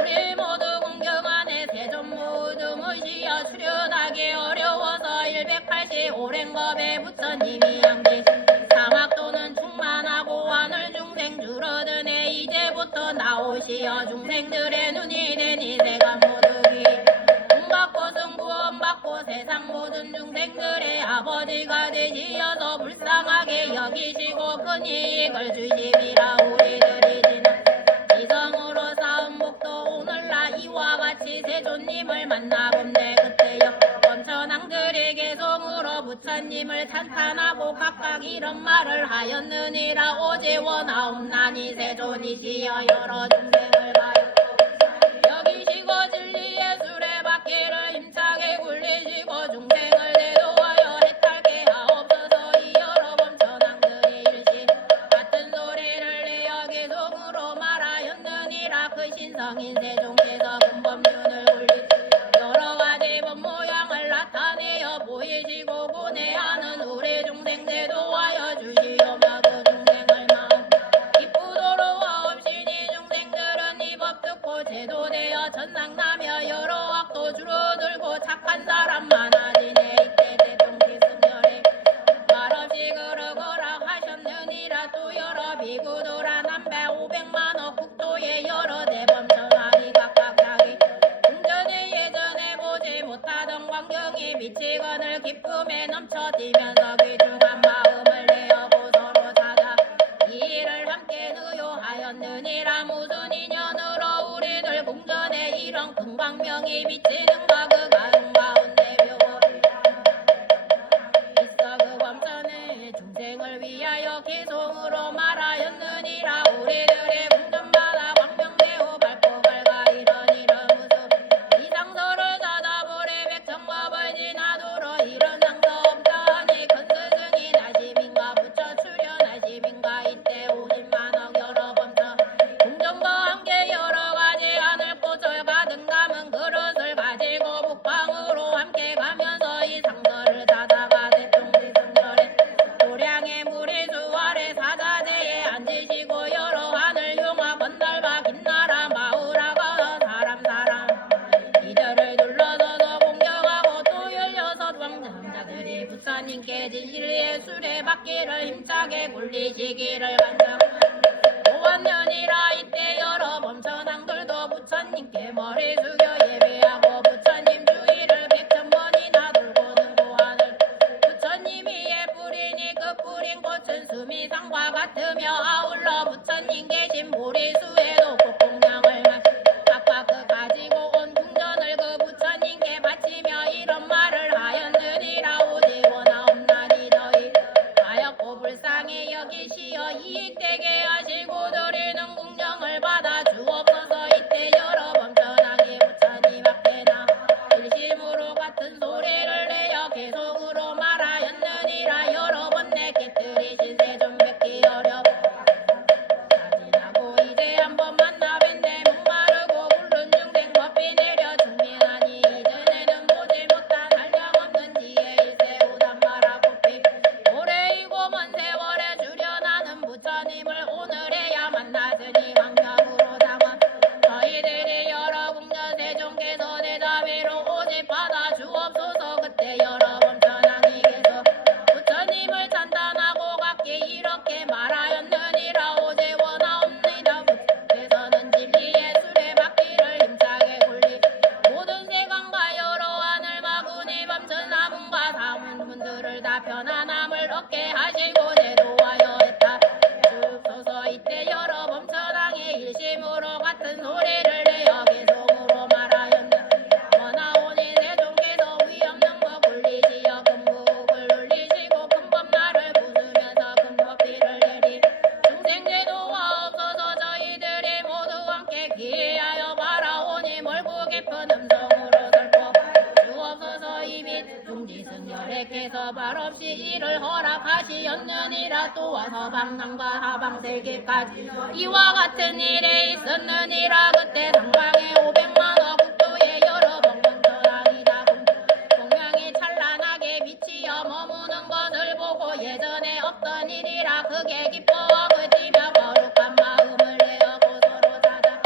우리 모두 궁경하네. 세존 모두 무시여 출현하기 어려워서 180 오랜 겁에 부처님이 양지 사막도는 충만하고 하늘 중생 줄어드네. 이제부터 나오시어 중생들의 눈이 되니 세가 모두기 받고 승구원 받고 세상 모든 중생들의 아버지가 되시어서 불쌍하게 여기시고 큰 이익을 주심이라. 우리들이 지난 지성으로 쌓은 복도 오늘날 이와 같이 세존님을 만나본데 그때여 범천왕들이 계속으로 부처님을 찬탄하고 각각 이런 말을 하였느니라. 오직 원하옵나니 세존이시여 여러 중생을 가요 여기시고 진리의 수레바퀴를 힘차게 굴리시고 중생을 대도하여 해탈케 하옵소서. 이 여러 범천왕들이 일시 같은 소리를 내어 계속으로 말하였느니라. 그 신성인 세종께서 근법륜을 굴리 여러 가지 법모양을 나타내어 보이시고 고뇌하는 우리 광명이 비치는가 그 가슴 가운데 묘 있어 그 범선을 중생을 위하여 기송으로 말하였느니라. 우리들의 궁전마다 광명대호 밝고 밝아 이런 무슨 이상서를 닫아보래 백성법을 지나도록 이런 상서 없다니 큰 스승이 날심인가 부처 출현 날심인가 이때 50만억 여러 범선 궁전과 함께 여러 가지 하늘꽃을 가득 담은 그릇을 가지고 북방으로 함께 가면서 이 상서를 닫아가 대통지승열에 도량의 무리수 아래 사자대에 앉으시고 여러 하늘 용화 건달과 긴나라 마우라가 사람 이들을 둘러서서 공격하고 또 16왕자들이 부처님께 진실의 수레바퀴를 힘차게 굴리시기를 간청 오한년이라 이때 여러 범천왕들도 부처님께 머리 숙여 예배하고 부처님 주위를 100,000번이나 돌고는 고하늘 부처님이 예쁘리니 그 뿌린 꽃은 수미상과 같으며 아울러 부처님 계신 보리수에도 꽃공양을 각각 그 가지고 온 궁전을 그 부처님께 바치며 이런 말을 하였느니라. 오직 원하옵나니 너희 하였고 불쌍히 여기시어 이익되게 하시고 드리는 궁정을 받아 주옵소서. 이때 여러 범천왕이 부처님 앞에나 일심으로 같은 소리를 내어 계속으로 말하였느니라. 여러 번 내 깨뜨리신 세존 뵙기 어려 자진하고 이제 한번 만나 뵙네. 목마르고 굴른 중생 법비 내려 중민하니 이전에는 보지 못한 한량없는 지혜 일세 우단마라 꽃빛 오래이고 먼 세월에 주련하는 부처님을 오늘에야 만났으니 광명으로 당한 저희들이 여러 궁전 세종께서 대답으로 오직 받아 주옵소서. 그때 여러 범천왕이께서 부처님을 찬탄하고 각기 이렇게 말하였느니라. 오직 원하옵니다. 부처께서는 진리의 수레바퀴를 힘차게 굴리 모든 세간과 여러 하늘 마구니 범천사문과 사문문들을 다 편안함을 얻게 하시고 제도하여 했다 주옵소서. 이때 여러 범천왕의 일심으로 같은 소리를 내어 계속으로 말하였다. 원하오니 세종께서 위없는 거 굴리시어 금국을 눌리시고 금법나를 부수면서 금법비를 내리 중생제도와 없어서 저희들이 모두 함께 기해하여 바라오니 멀고 깊은 음성으로 설포 주옵소서. 이미 중지승열에께서 말없이 이를 허락하시었느니라. 또 와서 방랑과 하방 세계까지 이와 같은 일에 있었느니라. 그때 상방에 500만억 국토에 여러 범천왕이다 공명이 찬란하게 비치어 머무는 것을 보고 예전에 없던 일이라 크게 기뻐 그치며 거룩한 마음을 내어고 서로 사자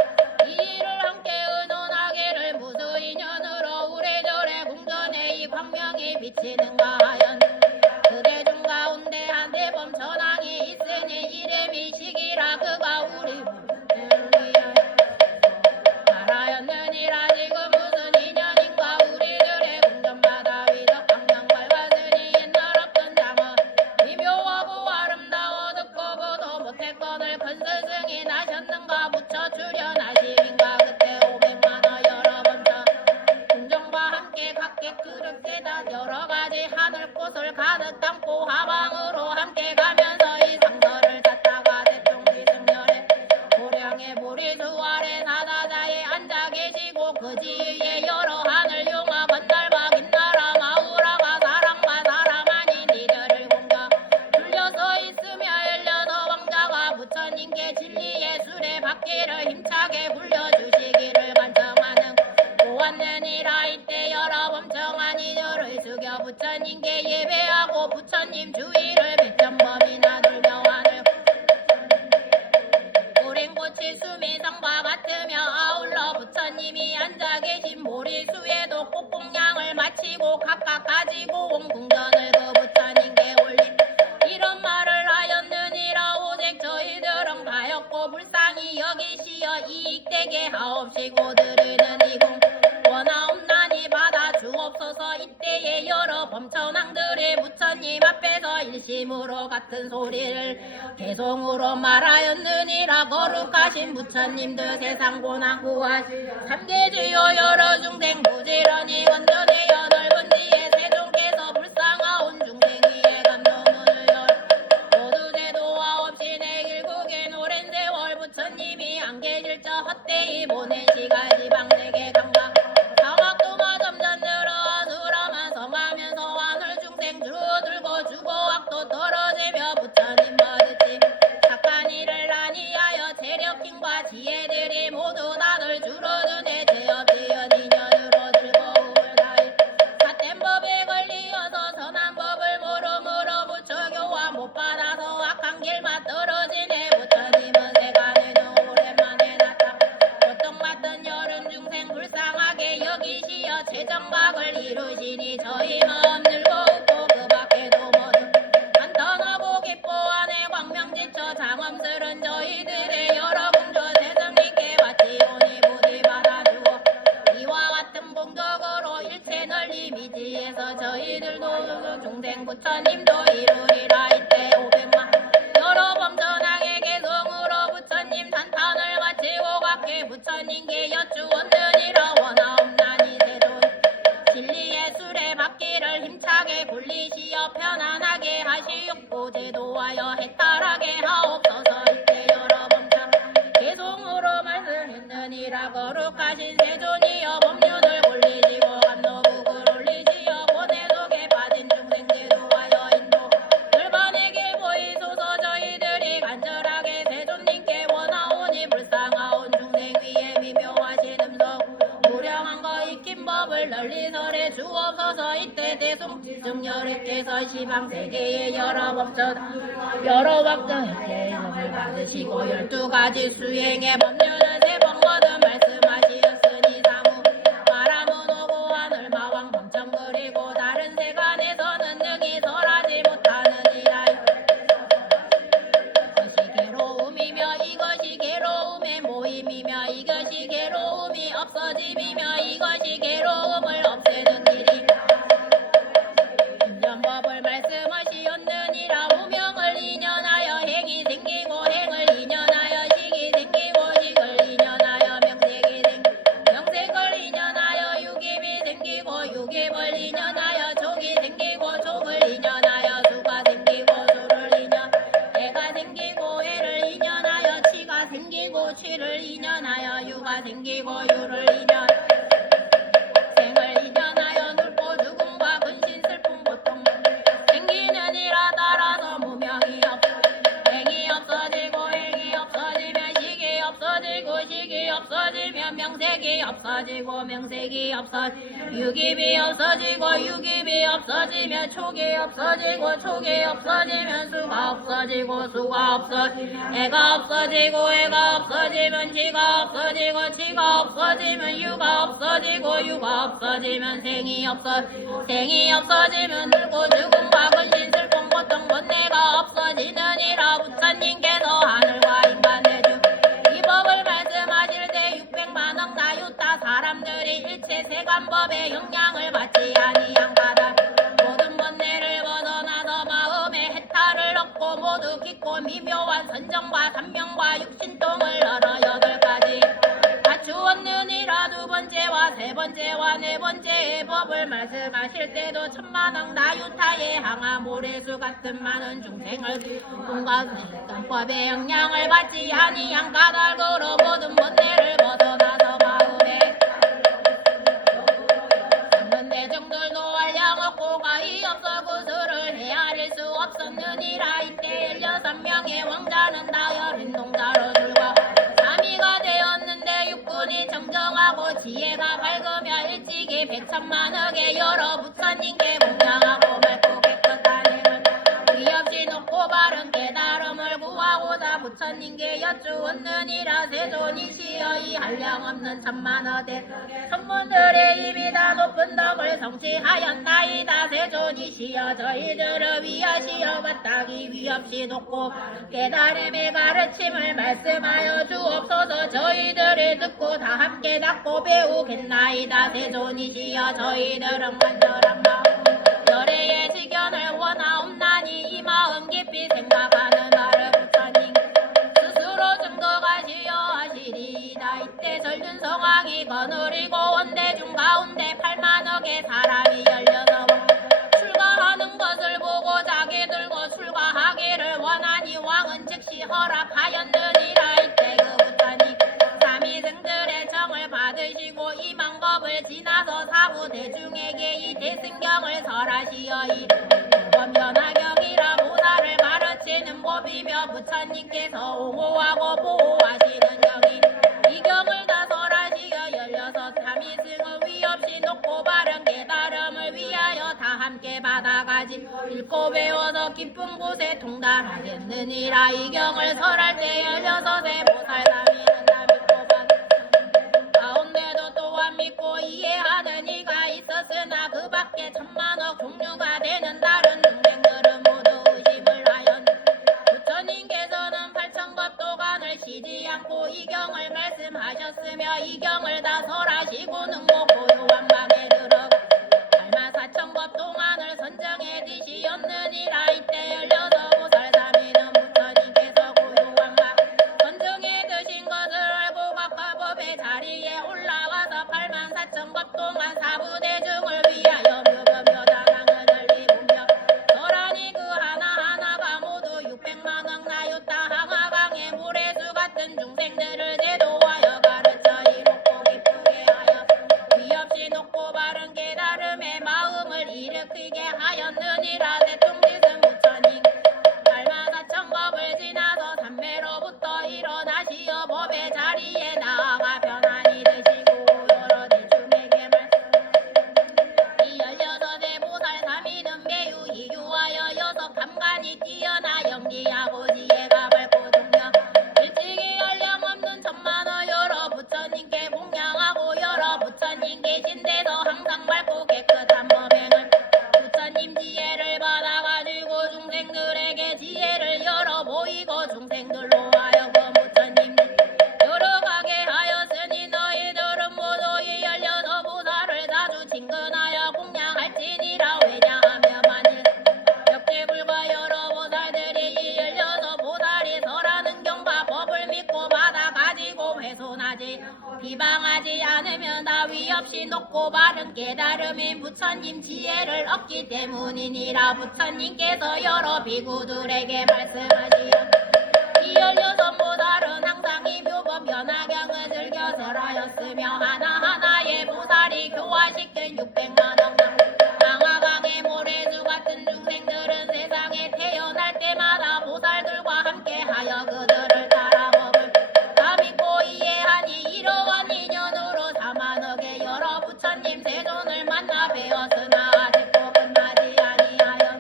이 일을 함께 의논하기를 무수 인연으로 우레저래 궁전에 이 광명이 비치는가 하연 그대 중 가운데 한 대범천왕이 있으니 이름이 시기라. 그가 우리 위하여 말하였느니라. 지금 무슨 인연인가 우리들의 궁전마다 위덕 광명 밝았으니 옛날 없던 장은 미묘하고 아름다워 듣고 보도 못했거늘 큰 스승이 나셨는가 부처 출현하심인가. 그때 500만원 여러 범천 궁전과 함께 각기 그릇에다 여러 가지 하늘꽃을 가득 담고 하방으로 함께 가면서 이 상서를 닫다가 대통지승열에 도량의 보리수 아래 사다자에 앉아 계시고 그 지위에 여러 하늘 용화 건달과 긴나라 마우라가 사람과 사람 아닌 이들을 공격 불려서 있으며 16왕자가 부처님께 진리의 수레바퀴를 힘차게 굴려주시기를 간청하는 고왔느니라. 이때 여러 범청한 이들을 숙여 부처님께 예배하고 부처님 주위를 100,000번이나 돌며 하늘 뿌린 꽃이 수미상과 같으며 아울러 부처님이 앉아 계신 모리수에도 꽃공양을 마치고 각각 가지고 온 궁전을 그 부처님께 올린 이런 말을 하였느니라. 오직 저희들은 가엾고 불쌍히 여기시어 이익되게 하옵시고 드리는 이궁 원하옵나니 받아 주옵소서. 이때에 여러 범천왕들의 부처님 부처님 앞에서 일심으로 같은 소리를 개성으로 말하였느니라. 거룩하신 부처님도 세상 고난 구원 삼계주요 여러 중생 부지런히 원전하여 넓은 지에 세종께서 불쌍하온 중생 위에 감동문을 열 모두 제도와 없이 내 길국엔 오랜 세월 부처님이 안 계실 저 헛되이 보낸 시간 지방세계 강강 상악도마 점점 늘어누라만 성하면서 하늘 중생 줄어들고 주고학도 떨어지며 부처님 머리지 착한 일을 아니하여 재력 힘과 지혜들이 모두 다들 줄어드네 제업지연 인연으로 즐거움을 다해 삿된 법에 걸리어서 선한 법을 모름으로 부처교화 못 받아서 악한 길만 떨어지네 부처님은 세간에는 오랜만에 나타 고통받던 여름 중생 불쌍하게 여기시어 최정박을 이루시니 저희 마음 즐거웠고 그 밖에도 모두 간단하고 기뻐하네 광명지처 장엄스런 저희들의 여러 공조 세상님께 왔지오니 부디 받아주고 이와 같은 봉덕으로 일체 널리 미지에서 저희들도 중생 부처님도 이루리라. 이때 500만 여러 범전왕의 개성으로 부처님 산탄을 마치고 각계 부처님께 여쭈었느니라. 원하옵나니 세존 진리의 술에 받기를 힘차게 굴리시어 편안하게 하시옵고 제도하여 해탈하게 하옵소서. 이때 여러 범전 개성으로 말씀했느니라. 거룩하신 세존이여 법륜을 굴리시고 감노국을 올리시어 고뇌 속에 빠진 중생 제도하여 인도 열반에게 보이소서. 저희들이 간절하게 세존님께 원하오니 불쌍하온 중생 위에 미묘하신 음성 무량한 거 익힌 법을 널리 설해 주옵소서. 이때 대송증열회께서 시방세계의 여러 법전 여러 법전의 제법을 받으시고 12가지 수행의 법률을 세번 거듭 말씀하시었으니 사무 바람은 오고 하늘 마왕 범천 그리고 다른 세간에서는 능히 설하지 못하느니라. 이것이 괴로움이며 이것이 괴로움의 모임이며 이것이 괴로움이 없어짐이며 이것이 괴로움을 없애는 일이라. 인연법을 말씀하시었느니라. 무명을 인연하여 행이 생기고 행을 인연하여 식이 생기고 식을 인연하여 명색이 생기고 명색을 인연하여 유깁이 생기고 유깁을 인연하여 족이 생기고 족을 인연하여 수가 생기고 수를 인연 해가 생기고 해를 인연하여 치가 생기고 치를 인연하여 유가 생기고 유를 인연 생을 인연하여 늙고 죽음과 근신 슬픔 고통 생기는 이라. 따라서 무명이 행이 없어지고 행이 없어지면 식이 없어지고 식이 없어지면 명색이 없어지고 명색이 없어지면 유깁이 없어지고 유깁이 없어지면 촉이 없어지고 촉이 없어지면 수가 없어지고 수가 없어지면 해가 없어지고 해가 없어지면 치가 없어지고 치가 없어지면 유가 없어지고 유가 없어지면 생이 없어지면 늙고 죽음과 근신 슬픔 고통 번뇌가 없어지느니라. 부처님께서 하늘과 인간의 이 법을 말씀하실 때 600만억 나유타 사람들이 일체 세간법의 영향을 받지 아니한 가다 모든 번뇌를 벗어나서 마음의 해탈을 얻고 모두 깊고 미묘한 선정과 삼명과 육신통을 열어 8가지 갖추었느니라. 두 번째와 세 번째와 네 번째의 법을 말씀하실 때도 천만억 나유타의 항아 모래수 같은 많은 중생을 공과 법의 영향을 받지 아니한 까닭으로 모든 번뇌를 벗어나서 마음에 없는 대중들도 알량 없고 가히 없어 구슬을 헤아릴 수 없었느니라. 이때 16명의 왕자는 다혈인 동자로 줄과 삼위가 되었는데 육군이 정정하고 지혜가 밝으며 일찍이 100천만억의 여러 부처님께 공양하고 맑고 깨끗한 행을 위없이 높고 바른 깨달음을 구하고자 부처님께 여쭈었느니라. 세존이시여 이 한량없는 천만어대 천문들의 입이 다 높은 덕을 성취하였나이다. 세존이시여 저희들을 위하시어 마땅히 위없이 높고 깨달음의 가르침을 말씀하여 주옵소서. 저희들이 듣고 다 함께 닦고 배우겠나이다. 세존이시여 저희들은 간절한 마음 열애의 직연을 원하옵나이다. 거느리고 원대중 가운데 8만억의 사람이 열려서 출가하는 것을 보고 자기들고 출가하기를 원하니 왕은 즉시 허락하였느니라. 이때 그 부처님 삼위승들의 정을 받으시고 이만겁을 지나서 사부 대중에게 이 대승경을 설하시어 이르 변화경이라 보살을 가르치는 법이며 부처님께서 옹호하고 보호하시는 경이 이 경을 다 설하시어 열여섯 삼위승을 위없이 놓고 바른 깨달음을 위하여 다 함께 받아가지 읽고 배워서 깊은 곳에 통달하겠느니라. 이 경을 설할 때 열여섯의 보살 삼위는 다 믿고 받 가운데도 또한 믿고 이해하는 이가 있었으나 그 밖에 천만억 종류가 되는 다른 중생들은 모두 의심을 하였 부처님께서는 팔천겁도간을 쉬지 않고 이 경을 말씀하셨으며 이 경을 다 설하시고는 곧 고요한 밤에 들어 84,000겁 동안을 선정해 지시었느니라. 이때 열여섯 보살 삼위는 부처님께서 고요한 밤 선정해 드신 것을 알고 각화법의 자리에 올라와서 84,000겁 동안 사부대중을 위하여 묘변 묘자상을 열리우며 설하니 그 하나하나가 모두 600만억 나유타 항아강의 모래수 같은 중생들을 대도하여 가르쳐 이롭고 기쁘게 하여 위없이 높고 바른 깨달음의 마음을 일으키게 하였느니라. 대통지승 부처님 84,000겁을 지나서 삼매로부터 일어나시어 법의 자리에 나아가 편안히 드시고 여러 대중에게 말씀 이 열여덟의 보살 삼위는 매우 희유하여 여섯 감간이 뛰어나 영리하고 지혜가 밝고 동력 일찍이 연령 없는 천만의 여러 부처님께 공양하고 여러 부처님 계신 데서 항상 밝고 깨끗한 법행을 부처님 지혜를 받아가지고 중생들에게 지혜를 열어 보이고 중생들로 하여금 부처님 여러 가게 하였으니 너희들은 모두 이 열여섯 보살을 자주 친근하여 공양할지니라. 왜냐하면 만일 역대불과 여러 보살들이 이 열여섯 보살이 설하는 경과 법을 믿고 받아가지고 훼손하지 비방하지 않으면 다 위없이 높고 바른 깨달음인 부처님 지혜를 얻기 때문이니라. 부처님께서 여러 비구들에게 말씀하시어 이 열여섯 보살은 항상 이 묘법 변화경을 즐겨 설하였으며 하나하나의 보살이 교화시킨 600만억 항아강의 모래수 같은 중생들은 세상에 태어날 때마다 보살들과 함께하여 그들을 따라 법을 다 믿고 이해하니 이러한 인연으로 4만억의 여러 부처님 세존을 만나 배웠으나 아직도 끝나지 아니하여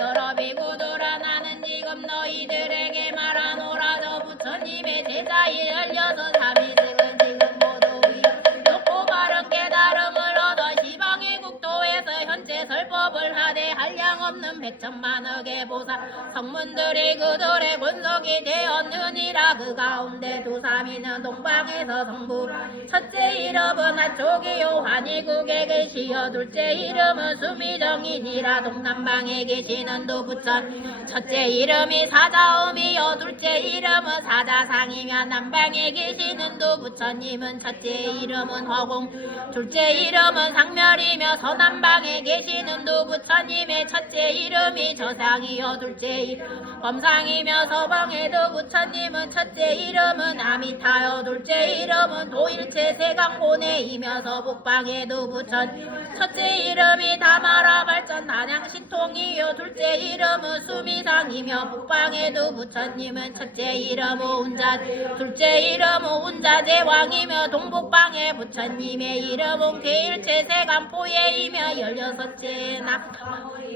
여러 비구들아 나는 지금 너희들에게 말하노라. 저 부처님의 제자인 열여섯 삼위승은 지금 모두 높고 바른 깨달음을 얻어 시방의 국토에서 현재 설법을 하되 한량없는 100천만억의 보살 성문들이 그들의 권속이 되었느니라. 그 가운데 두 삼위는 동방에서 성부 첫째 이름은 아촉이요 환희국에 계시어 둘째 이름은 수미정이니라. 동남방에 계시는 두 부처 첫째 이름이 사자음이요 둘째 이름은 사자상이며 남방에 계시는 두 부처님은 첫째 이름은 허공 둘째 이름은 상멸이며 서남방에 계시는 두 부처님의 첫째 이름이 저상이요 둘째 범상이며 서방의 두 부처님은 첫째 이름은 아미타요 둘째 이름은 도일체 세강고내이며 서북방의 두 부처 첫째 이름이 다마라 발전 단양신통이요 둘째 이름은 수미상이며 북방의 두 부처님은 첫째 이름은 운자 둘째 이름은 운자제왕이며 동북방의 부처님의 이름은 계일체 세간포예이며 열여섯째 낙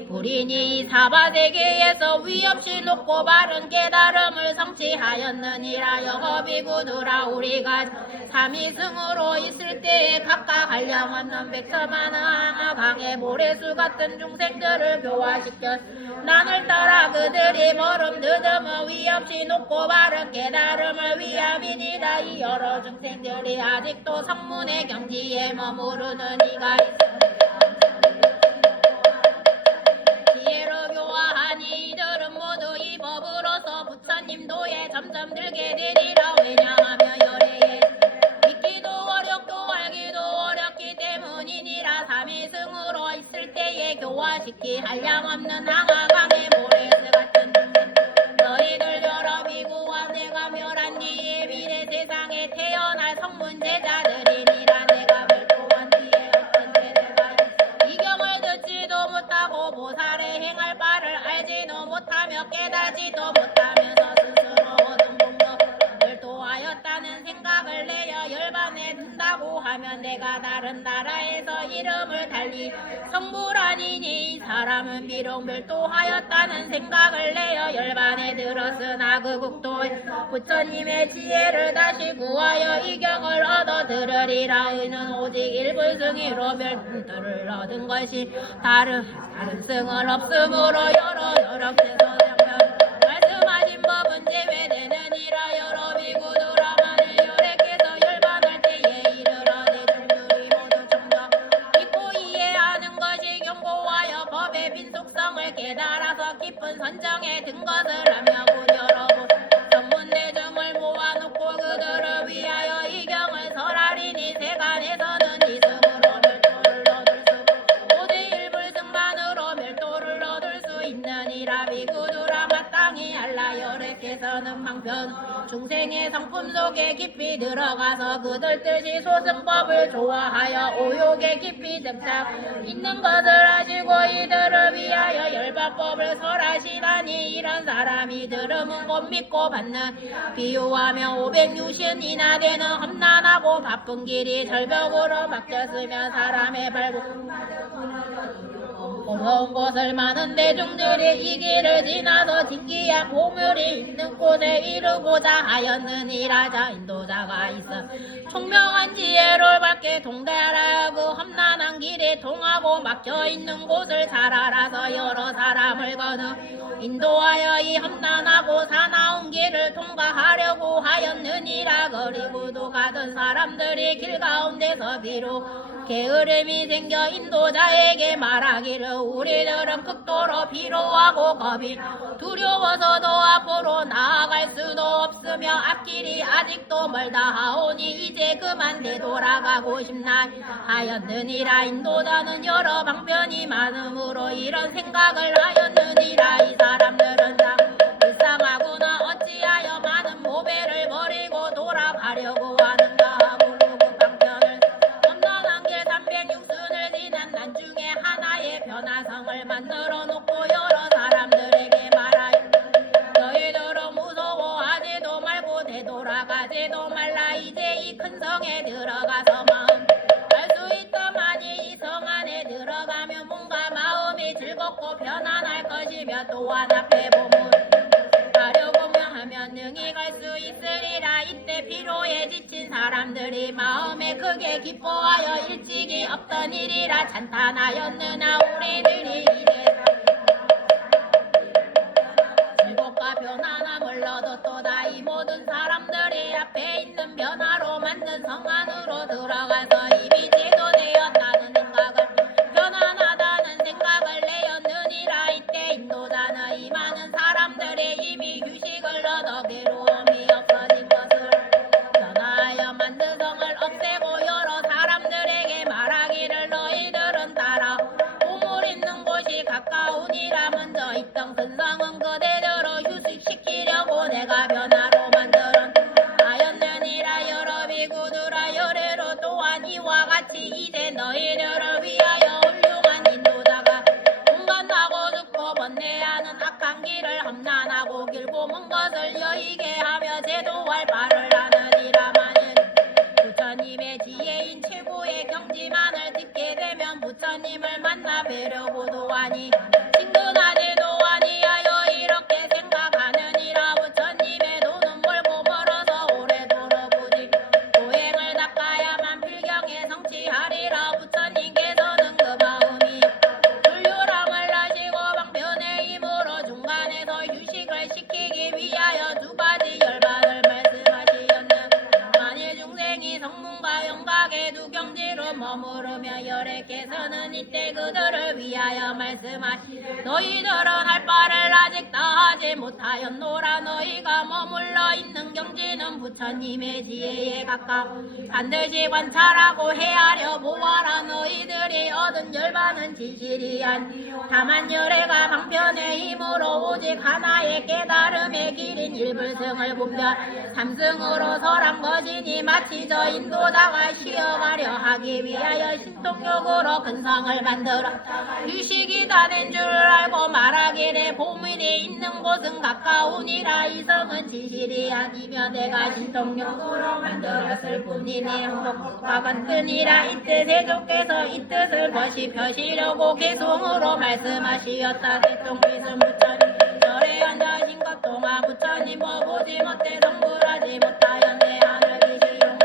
우리니 이 사바세계에서 위없이 높고 바른 깨달음을 성취하였느니라. 여거비구들아 우리가 삼위승으로 있을 때에 각각 한량 없는 100천만의 항아강의 모래수 같은 중생들을 교화시켰 난을 따라 그들이 멀음 늦음을 위없이 높고 바른 깨달음을 위함이니라. 이 여러 중생들이 아직도 성문의 경지에 머무르는 이가 있습니다. 지혜로 교화하니 이들은 모두 이 법으로서 부처님 도에 점점 들게 되리라. 왜냐하면 열애에 믿기도 어렵도 할 하면 내가 다른 나라에서 이름을 달리 성불아니니 이 사람은 비록 멸도하였다는 생각을 내어 열반에 들었으나 그 국도에 부처님의 지혜를 다시 구하여 이경을 얻어 들으리라. 의는 오직 일불승이로 멸도를 얻은 것이 다른 승은 없으므로 여러 노력해서 말씀하신 법은 제외되느니라. 여러 비구들아만을 열애께서 열반할 때에 이르러 대중들이 모두 정정 믿고 이해하는 것이 경고하여 법의 빈속성을 깨달아서 깊은 선정에 든 것을 하며 곧 여러분 전문 대중을 모아놓고 그들을 위하여 이 경을 설하리니 세간에서는 이승으로 멸도를 얻을 수 오직 일불승만으로 멸도를 얻을 수 있느니라. 비구들아 마땅히 알라. 열애께서는 방편 중생의 성품 속에 깊이 들어가서 그들 뜻이 소승법을 좋아하여 오욕에 깊이 등장 있는 것을 아시고 이들을 위하여 열반법을 설하시다니. 이런 사람이 들으면 곧 믿고 받는 비유하며 560이나 되는 험난하고 바쁜 길이 절벽으로 막혔으며 사람의 발목 무서운 곳을 많은 대중들이 이 길을 지나서 진기한 보물이 있는 곳에 이르고자 하였느니라. 자 인도자가 있어 총명한 지혜를 받게 동달하여 그 험난한 길에 통하고 막혀있는 곳을 잘 알아서 여러 사람을 거느 인도하여 이 험난하고 사나운 길을 통과하려고 하였느니라. 그리고도 가던 사람들이 길 가운데서 비록 게으름이 생겨 인도자에게 말하기를 우리들은 극도로 피로하고 겁이 두려워서도 앞으로 나아갈 수도 없으며 앞길이 아직도 멀다 하오니 이제 그만 되돌아가고 싶나 하였느니라. 인도자는 여러 방편이 많으므로 이런 생각을 하였느니라. 이 사람들은 불쌍하구나. 어찌하여 많은 모배를 버리고 돌아가려고 하는가 하고 그 방편을 험난한 길 360순을 지난 난중에 하나의 변화성을 만들어 놓고 여러 사람들에게 말하여 너희들은 무서워하지도 말고 되돌아가지도 말라. 이제 이 큰 성에 들어가서 마음 알 수 있다마니 이 성 안에 들어가면 뭔가 마음이 즐겁고 편안할 것이며 또한 앞에 보물 가려보며 하면 능히 갈 수 있으리라. 이때 피로에 지친 사람들이 마음에 크게 기뻐하여 일찍이 없던 일이라 찬탄하였느나 우리들이 이제 즐겁과 편안함을 얻었도다. 이 모든 사람들이 앞에 있는 변화로 만든 성 안으로 들어가서 이미 제도되었다는 생각을 편안하다는 생각을 내었느니라. 이때 인도자는 이 많은 사람들이 이미 휴식을 얻어 괴로움이 없어진 것을 전하여 만든 성을 없애고 여러 사람들에게 말하기를 너희들은 따라 보물 있는 곳이 가까우니라. 먼저 있던 큰 성은 그대로 휴식시키려고 내가 변화로 만들은 하였느니라. 여러 비구들아 열애로 또한 이와 같이 이제 너희들을 위하여 훌륭한 인도자가 공간하고 좁고 번뇌하는 악한 길을 험난하고 길고 먼 것을 여의게 하며 제도할 바를 하느니라. 만일 부처님의 지혜인 최고의 경지만을 듣게 되면 부처님을 만나 뵈려고도 하니 친근하지도 아니하여 이렇게 생각하느니라. 부처님의 도는 멀고 멀어서 오래도록 굳이 도행을 닦아야만 필경에 성취하리라. 부처님께서는 그 마음이 불륜함을 하시고 방편의 힘으로 중간에서 휴식을 시키기 위하여 두 가지 열반을 말씀하시었는 만일 중생이 성문과 영각의 두 경지로 머무르며 열애께서는 이때 그들을 위하여 말씀하시 너희들은 할 바를 아직 다 하지 못하였노라. 너희가 머물러 있는 경지는 부처님의 지혜에 가까워 반드시 관찰하고 헤아려 보아라. 너희들이 얻은 열반은 진실이 아니요 다만 열애가 방편의 힘으로 오직 하나의 깨달음의 길인 일불승을 분별 삼승으로 설한 것이니 마치 저 인도자가 쉬어가려 하기 위하여 위하여 신통력으로 근성을 만들어 유식이 다 된 줄 알고 말하기를 보물이 있는 곳은 가까우니라. 이성은 진실이 아니며 내가 신통력으로 만들었을 뿐이니 행복과 같으니라. 이때 세조께서 이 뜻을 펴시려고 개송으로 말씀하시었다. 대통비는 부처님 절에 앉으신 것 동안 부처님 보지 못해 성불하지 못하였네. 하늘이시용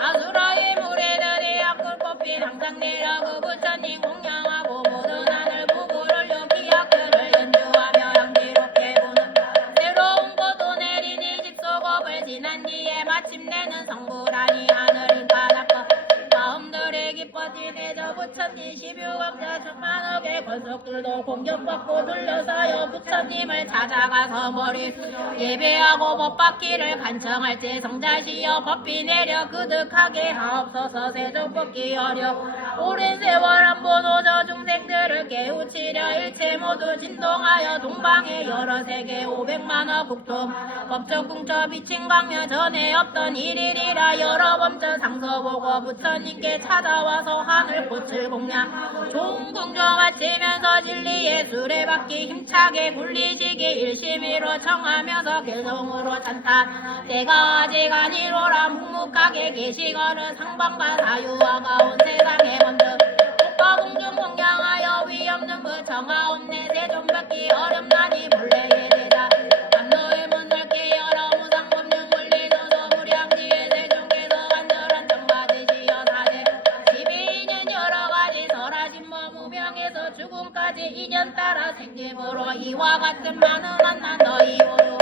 아수라의 물에 들이 악을 꽃빛 항상 내려 그 부처님 공양하고 모든 하늘 부부를 여기 악들을 연주하며 향기롭게 보는 새로운 고도 내리니 십소겁을 지난 뒤에 마침내는 성불하니 하늘은 바닥과 마음들이 기뻐지네. 저 부처님 12왕자 천만억의 권속들도 공격받고 둘러싸여 부처님을 찾아가서 머리 예배하고 법받기를 간청할 때 성자시여 법비 내려 그득하게 하옵소서. 세조 법기 어려 오랜 세월 한번 오저 중생들을 깨우치려 일체 모두 진동하여 동방의 여러 세계 500만억 국토 법적 궁처 비친 강며 전에 없던 일이리라. 여러 범저 상서보고 부처님께 찾아와서 하늘꽃을 공양 종궁조 마치면서 진리의 수레바퀴 힘차게 굴리시기 일심이로 청하면서 개성으로 찬탄 때가 아직 아니로라. 묵묵하게 계시거늘 상방과 사유와 가온 세상에 먼저 국가공중 공양하여 위없는 그 정하옵네. 세종받기 어렵나니 본래의 대자 감노의 문 넓게 열어 무상법륜 물리노도 무량지에 세종께서 간절한 정받으시어 사대 12년 여러가지 설하신법 무병에서 죽음까지 인연 따라 생김으로 이와 같은 많은 한난 너희 모두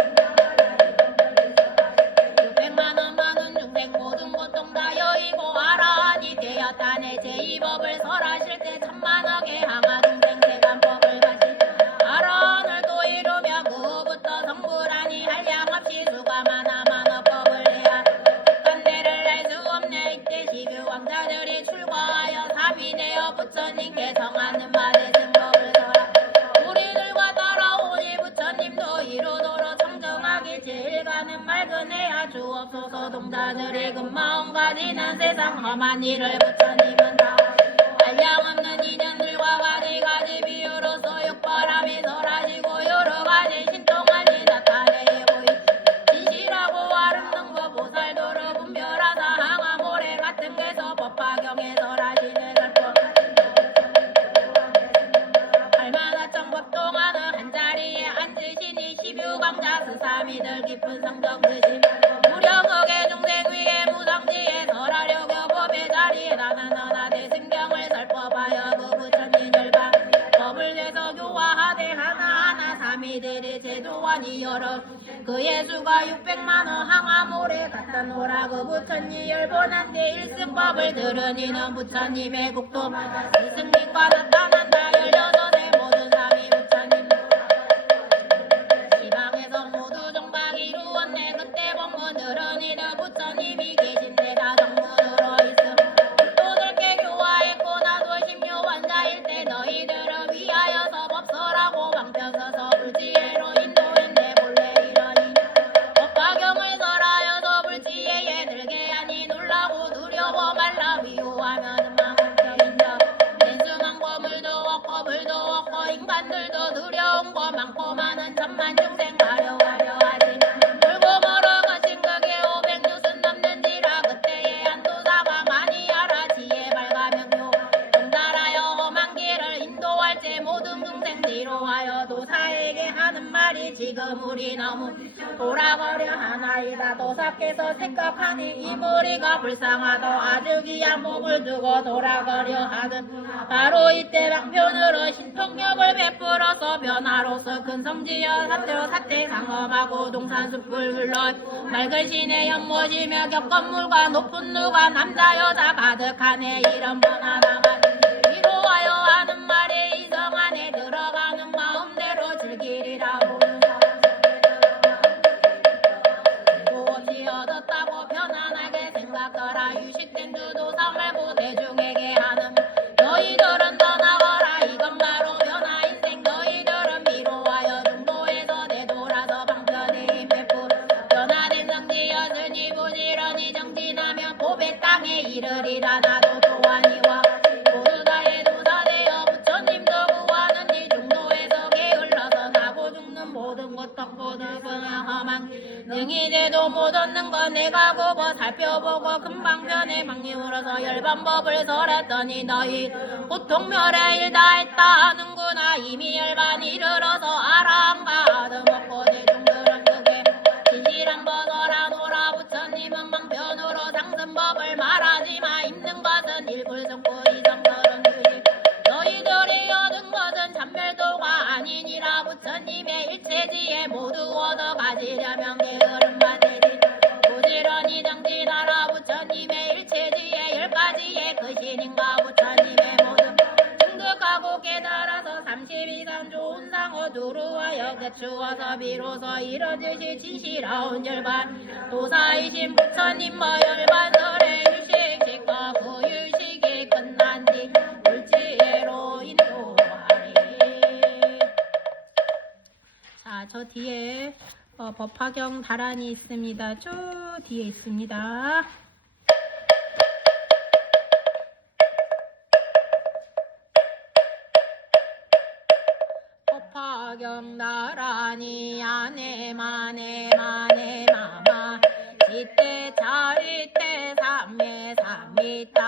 600만원 많은 중생 모든 고통 다 여의고 아라하니 되었다네. 제2법을 설하실 때 천만억의 항아 중생 대간법을 가실 아라한을 또 이루며 그후부터 성불하니 한량없이 수가 많아 만어법을 해야 간대를 낼 수 없네. 이때 12왕자들이 출과하여 사비되어 부처님께 성하는 말에 증거를 설하 우리들과 따라오니 부처님도 이루도록 청정하기 제일 가는 맑은 해야 주옵소서. 동자들이 금마음 가지는 세상 험한 일을 부처님은 다 한량없는 인연들과 가지가지 비유로서 육바람이 설하시고 여러가지 신통하니 나타내 보이 진실하고 아름다운 거 보살도를 분별하다 항아 모래 같은 게서 법화경에 설하시는 살법 얼마나 정법 동안은 한자리에 앉으시니 12강자 스사미들 깊은 성정 드시 무량억의 중생 위에 무상지에 설하려고 법의 자리에 나는 너나 대승경을 살법하여 그 부처님 열반 법을 내서 교화하되 하나하나 사미들의 제도관이 여러 그 예수가 600만원 항아모래 갖다 놓으라. 그 부처님 열본한데 일승법을 들으니는 부처님의 국토 이승님과 나타난다. 18의 모든 사미 부처님 지방에서 모두 정박 이루었네. 그때 본문 들으니는 부처님이 계신 데다 정문으로 있음 또들께 교화했고 나도 심요환자일 때 너희들을 위하여서 법설하고 방편서서 불지혜로 인도했네. 본래 이러니 법화경을 설하여서 불지혜에 들게 하니 놀라고 두려워 말라 위호하면은 망각적인다. 냉정한 거물도 없고 불도 없고 인간들도 두려운 거 많고 많은 천만 중생 가려가려 하지 물고 멀어 거친 그게 500유순 넘는지라. 그때에 한도사가 많이 알아 지혜 발가명요 동달하여 험한 길을 인도할 때 모든 중생 뒤로하여 도사에게 하는 말이 지금 우리 너무 돌아가려 하나이다. 도사께서 생각하니 이 무리가 불쌍하도 아주 귀한 몸을 두고 돌아가려 하는 바로 이때 방편으로 신통력을 베풀어서 변화로서 큰 성지여 사태 강험하고 동산숲을 흘러 맑은 시내 연못이며 겹건물과 높은 누가 남자 여자 가득하네. 이런 번하다가 위로하여 하는 말에 이성 안에 들어가는 마음대로 즐기리라. 보는 없이 얻었다고 편안하게 생각하라. 유식된 그 도사 말고 대중에게 하는 너희들은 떠나거라. 이건 바로 변화 인생. 너희들은 위로하여 중도에서 되돌아서 방편에 힘 베풀 변화된 성지여으니 부지런히 정진하면 보배 땅에 이르리라. 나도 또한 이와 못 얻는 건 내가 굽어 살펴보고 금방 변해 망님으로서 열반법을 설했더니 너희 고통멸에 일다했다 하는구나. 이미 열반 이르러서 알아한가 먹고 대중들은 그게 진실한 법어라 노라. 부처님은 방편으로 당선법을 말하지마. 있는 것은 일불성고 이성들은 주지 너희들이 얻은 것은 참멸도가 아니니라. 부처님의 일체지에 모두 얻어 가지려면 게으름 받으리. 부지런히 정진하라. 부처님의 일체지에 10가지의 그 신인과 부처님의 모든 등극하고 깨달아서 32간 좋은 상호 두루하여 개추어서 비로소 이뤄지시 진실하온 열반 도사이신 부처님 열반설의 일식식과 그 일식이 끝난 뒤 물지혜로 인도하리. 자, 저 뒤에 법화경 다란이 있습니다. 쭉 뒤에 있습니다. 법화경 나란히 안에 만에 마마 이때 자 이때 삼매 삼이다